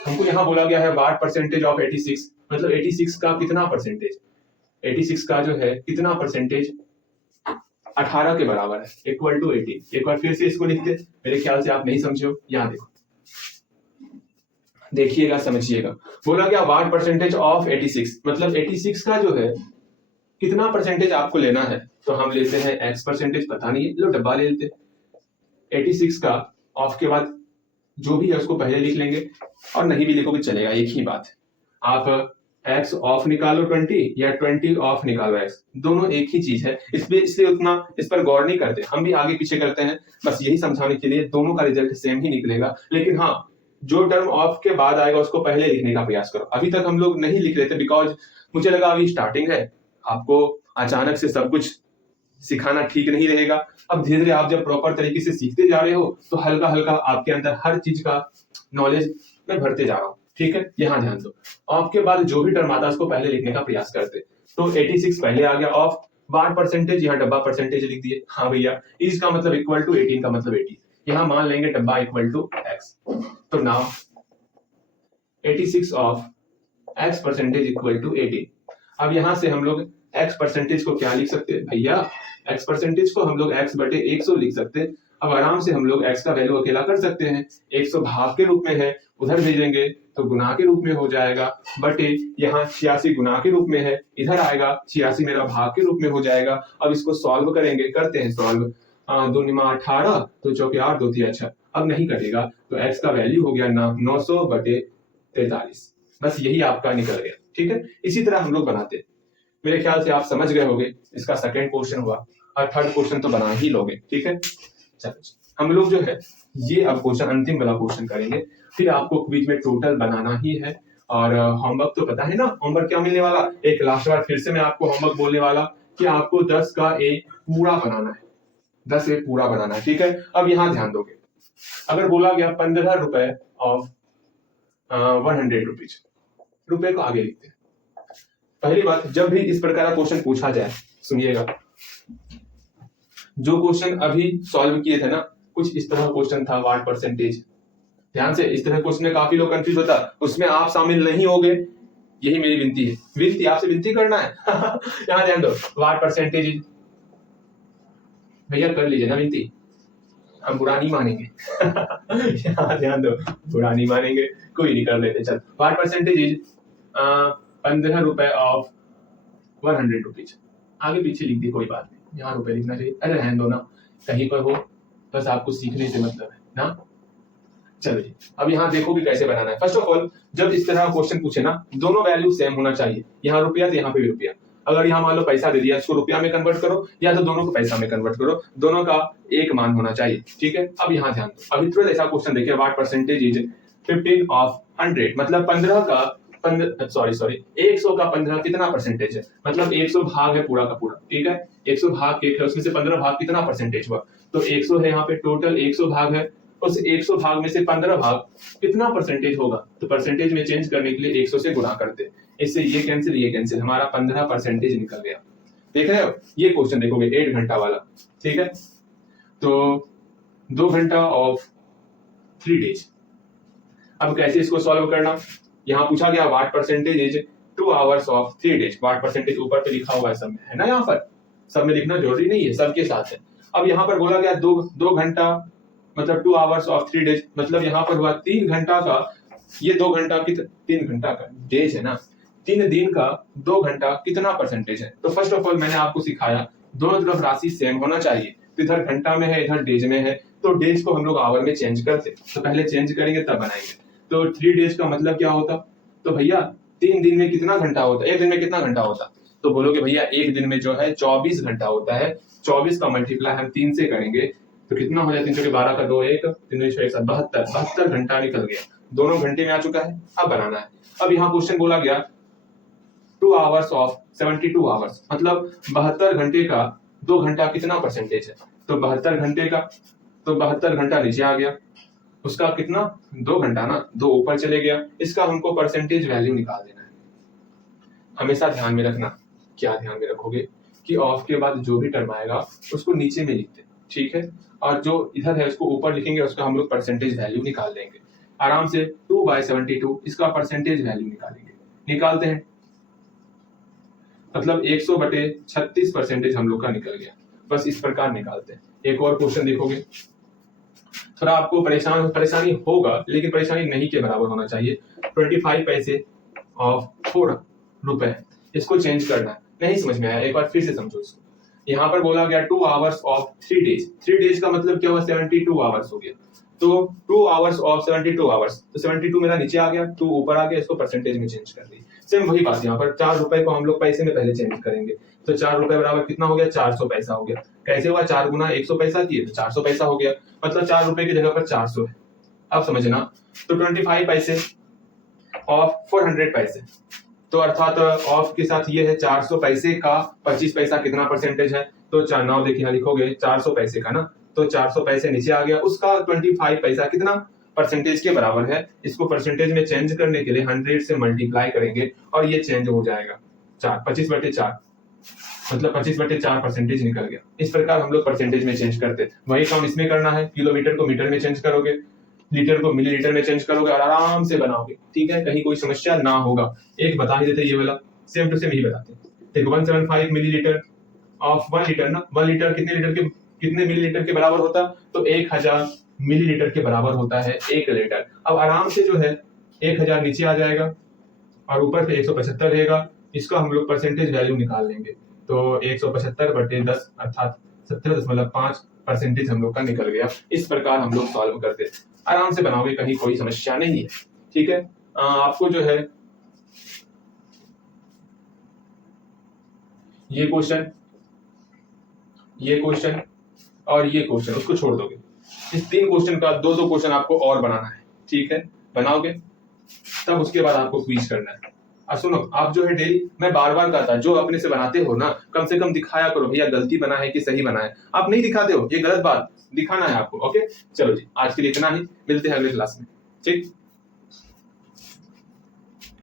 हमको यहाँ बोला गया है व्हाट परसेंटेज ऑफ 86, मतलब 86 का कितना परसेंटेज, 86 का जो है कितना परसेंटेज 18 के बराबर है, इक्वल टू 80। एक बार फिर से इसको लिखते, मेरे ख्याल से आप नहीं समझे हो। यहाँ देखो देखिएगा समझिएगा, बोला गया व्हाट परसेंटेज ऑफ 86, मतलब 86 का जो है कितना परसेंटेज आपको लेना है। तो हम लेते हैं x परसेंटेज, पता नहीं है, लो डब्बा ले लेते। 86 का ऑफ के बाद जो भी है उसको पहले लिख लेंगे, और नहीं भी लिखोगे चलेगा, एक ही बात है। आप x ऑफ निकालो 20 या 20 ऑफ निकालो x, दोनों एक ही चीज है। इसलिए उतना इस पर गौर नहीं करते, हम भी आगे पीछे करते हैं, बस यही समझाने के लिए। दोनों का रिजल्ट सेम ही निकलेगा, लेकिन हाँ जो टर्म ऑफ के बाद आएगा उसको पहले लिखने का प्रयास करो। अभी तक हम लोग नहीं लिख रहे थे, बिकॉज मुझे लगा अभी स्टार्टिंग है, आपको अचानक से सब कुछ सिखाना ठीक नहीं रहेगा। अब धीरे धीरे आप जब प्रॉपर तरीके से सीखते जा रहे हो तो हल्का हल्का आपके अंदर हर चीज का नॉलेज मैं भरते जा रहा हूँ, ठीक है। यहाँ ध्यान दो, ऑफ के बाद जो भी टर्म आता है उसको पहले लिखने का प्रयास करते। तो 86 पहले आ गया, ऑफ 12%, यहाँ डब्बा परसेंटेज लिख दिए। हाँ भैया, इज का मतलब इक्वल टू 18 का मतलब 80, यहाँ मान लेंगे डब्बा इक्वल टू x। तो now 86 of x percentage equal to 18। अब यहां से हम लोग x परसेंटेज को क्या लिख सकते हैं भैया, x परसेंटेज को हम लोग x बटे 100 लिख सकते हैं। अब आराम से हम लोग x का वैल्यू अकेला कर सकते हैं, 100 भाग के रूप में है, उधर भेजेंगे तो गुना के रूप में हो जाएगा, बटे यहाँ 86 गुना के रूप में है, इधर आएगा 86 मेरा भाग के रूप में हो जाएगा। अब इसको सॉल्व करेंगे, करते हैं सॉल्व। 2 निमा 18, तो चौके 8, 2 तिया 6। अब नहीं कटेगा तो x का वैल्यू हो गया 900 बटे 43। बस यही आपका निकल गया। ठीक है, इसी तरह हम लोग बनाते हैं। मेरे ख्याल से आप समझ गए होंगे। इसका सेकंड क्वेश्चन हुआ और थर्ड क्वेश्चन तो बना ही लोगे। ठीक है, चलो हम लोग जो है ये अब क्वेश्चन अंतिम वाला क्वेश्चन करेंगे, फिर आपको क्विज में टोटल बनाना ही है। और होमवर्क तो पता है ना, होमवर्क क्या मिलने वाला। एक लास्ट बार फिर से मैं आपको होमवर्क बोलने वाला कि आपको 10 का एक पूरा बनाना है, 10 एक पूरा बनाना है। ठीक है, अब यहाँ ध्यान दोगे, अगर बोला गया 15 रुपए ऑफ 100 रुपीज, रुपए को आगे लिखते हैं। पहली बात, जब भी इस प्रकार का क्वेश्चन पूछा जाए, सुनिएगा, जो क्वेश्चन अभी सॉल्व किए थे ना, कुछ इस तरह क्वेश्चन था, वाट परसेंटेज। ध्यान से, इस तरह क्वेश्चन में काफी लोग कंफ्यूज होता, उसमें आप शामिल नहीं होगे, यही मेरी विनती है। विनती, आपसे विनती करना है। यहाँ ध्यान दो, वाट परसेंटेज, भैया कर लीजिए ना विनती, हम बुरा नहीं मानेंगे। यहाँ ध्यान दो, बुरा नहीं मानेंगे, कोई नहीं, कर लेते। चल, वाट परसेंटेज इज 15 रुपए ऑफ 100 रुपीज। आगे पीछे लिख दी, कोई बात नहीं, यहाँ रुपए लिखना चाहिए। अरे रहने दो ना, कहीं पर हो, बस आपको सीखने से मतलब है ना। चलिए, अब यहाँ देखो कि कैसे बनाना है। फर्स्ट ऑफ ऑल, जब इस तरह क्वेश्चन पूछे ना, दोनों वैल्यू सेम होना चाहिए। यहाँ रुपया तो यहाँ पे भी रुपया। अगर यहाँ मान लो पैसा दे दिया, इसको रुपया में कन्वर्ट करो, या तो दोनों को पैसा में कन्वर्ट करो, दोनों का एक मान होना चाहिए। ठीक है, अब यहाँ ध्यान दो, अभी तुरंत ऐसा क्वेश्चन देखिए, वाट परसेंटेज इज 15 ऑफ 100, मतलब 15 का 100 का 15 कितना परसेंटेज है, मतलब 100 भाग है पूरा का पूरा। ठीक है, 100 भाग एक है, उसमें से 15 भाग कितना परसेंटेज हुआ, तो 100 है यहाँ पे, टोटल 100 भाग है, उस 100 भाग में से 15 भाग कितना परसेंटेज होगा, तो परसेंटेज में चेंज करने के लिए 100 से गुणा करते हैं। इससे ये कैंसिल, हमारा 15 परसेंटेज निकल गया। देख रहे हो, ये क्वेश्चन देखोगे 8 घंटा वाला। ठीक है, तो 2 घंटा ऑफ 3 डेज। अब कैसे इसको सॉल्व करना, यहाँ पूछा गया what percentage is 2 hours of 3 days. What percentage ऊपर पे लिखा हुआ है, सब में है ना, यहाँ पर सब में लिखना जरूरी नहीं है, सबके साथ है। अब यहाँ पर बोला गया 2 घंटा, मतलब 2 आवर्स ऑफ 3 डेज, मतलब यहाँ पर हुआ 3 घंटा का, ये 2 घंटा की 3 घंटा का डेज है ना, 3 दिन का 2 घंटा कितना परसेंटेज है। तो फर्स्ट ऑफ ऑल मैंने आपको सिखाया, दोनों तरफ राशि सेम होना चाहिए, तो इधर घंटा में है, इधर डेज में है, तो डेज को हम लोग आवर में चेंज करते, तो पहले चेंज करेंगे तब बनाएंगे। तो 3 डेज का मतलब क्या होता, तो भैया 3 दिन में कितना घंटा होता, एक दिन में कितना घंटा होता, तो बोलोगे भैया एक दिन में जो है 24 घंटा होता है। 24 का मल्टीप्लाई हम 3 से करेंगे तो कितना हो जाए, 3 के 12 का 2 1, 3 6 7 72 घंटा निकल गया, दोनों घंटे में आ चुका है। अब बनाना है। अब यहाँ क्वेश्चन बोला गया 2 आवर्स ऑफ 72 आवर्स, मतलब 72 घंटे का 2 घंटा कितना परसेंटेज है, तो 72 घंटे का, तो 72 घंटा नीचे आ गया, उसका कितना 2 घंटा ना, 2 ऊपर चले गया, इसका हमको परसेंटेज वैल्यू निकाल देना है। हमेशा ध्यान में रखना, क्या ध्यान में रखोगे कि ऑफ के बाद जो भी टर्म आएगा उसको नीचे में लिखते हैं। ठीक है, और जो इधर है उसको ऊपर लिखेंगे, उसका हम लोग परसेंटेज वैल्यू निकाल देंगे आराम से। 2/72 इसका परसेंटेज वैल्यू निकालेंगे, निकालते हैं, मतलब 100 बटे 36 परसेंटेज हम लोग का निकल गया। बस इस प्रकार निकालते हैं। एक और क्वेश्चन देखोगे, थोड़ा आपको परेशानी होगा, लेकिन परेशानी नहीं के बराबर होना चाहिए। 25 पैसे ऑफ 4 रुपए, इसको चेंज करना है। नहीं समझ में आया, एक बार फिर से समझो इसको। यहाँ पर बोला गया 2 आवर्स ऑफ 3 डेज, 3 डेज का मतलब क्या हुआ, 72 आवर्स हो गया। तो 2 आवर्स ऑफ 72 आवर्स, तो 72 मेरा नीचे आ गया, 2 ऊपर आ गया, इसको परसेंटेज में चेंज कर दी। सेम वही बात यहाँ पर, 4 रुपए को हम लोग पैसे में पहले चेंज करेंगे, तो 4 रुपए बराबर कितना हो गया, 400 पैसा हो गया। कैसे हुआ, 4 गुना 100 पैसा किए तो 400 पैसा हो गया, मतलब 4 रुपए की जगह पर 400 है। अब समझना, तो 25 पैसे ऑफ 400 पैसे, तो अर्थात ऑफ के साथ ये है 400 पैसे का 25 पैसा कितना परसेंटेज है, तो 9 देखिए यहाँ लिखोगे 400 पैसे का ना, तो 400 पैसे नीचे आ गया, उसका 25 पैसा कितना परसेंटेज के बराबर है। इसको परसेंटेज में चेंज करने के लिए 100 से मल्टीप्लाई करेंगे और ये चेंज हो जाएगा 4, 25/4, मतलब 25/4 परसेंटेज निकल गया। इस प्रकार हम लोग परसेंटेज में चेंज करते हैं। वही काम इसमें करना है, किलोमीटर को मीटर में चेंज करोगे, लीटर को मिलीलीटर में चेंज करोगे और आराम से बनाओगे। ठीक है, कहीं कोई समस्या ना होगा। एक बता ही देते, ये वाला सेम टू सेम ही बताते। देखो 175 मिलीलीटर ऑफ 1 लीटर ना, 1 लीटर कितने मिलीलीटर के बराबर होता, तो 1000 मिलीलीटर के बराबर होता है 1 लीटर। अब आराम से जो है 1000 नीचे आ जाएगा और ऊपर से 175 रहेगा। इसका हम लोग परसेंटेज वैल्यू निकाल लेंगे, तो 175/10 अर्थात 17.5% हम लोग का निकल गया। इस प्रकार हम लोग सॉल्व करते हैं, आराम से बनाओगे, कहीं कोई समस्या नहीं है। ठीक है, आपको जो है ये क्वेश्चन और ये क्वेश्चन उसको छोड़ दोगे। इस 3 क्वेश्चन का 2-2 क्वेश्चन आपको और बनाना है। ठीक है, बनाओगे तब उसके बाद आपको क्विज करना है। और सुनो, आप जो है डेली, मैं बार बार कहता, जो अपने से बनाते हो ना, कम से कम दिखाया करो भैया गलती बना है कि सही बना है। आप नहीं दिखाते हो, ये गलत बात, दिखाना है आपको। ओके, चलो जी, आज के लिए इतना ही, मिलते हैं अगले क्लास में। ठीक।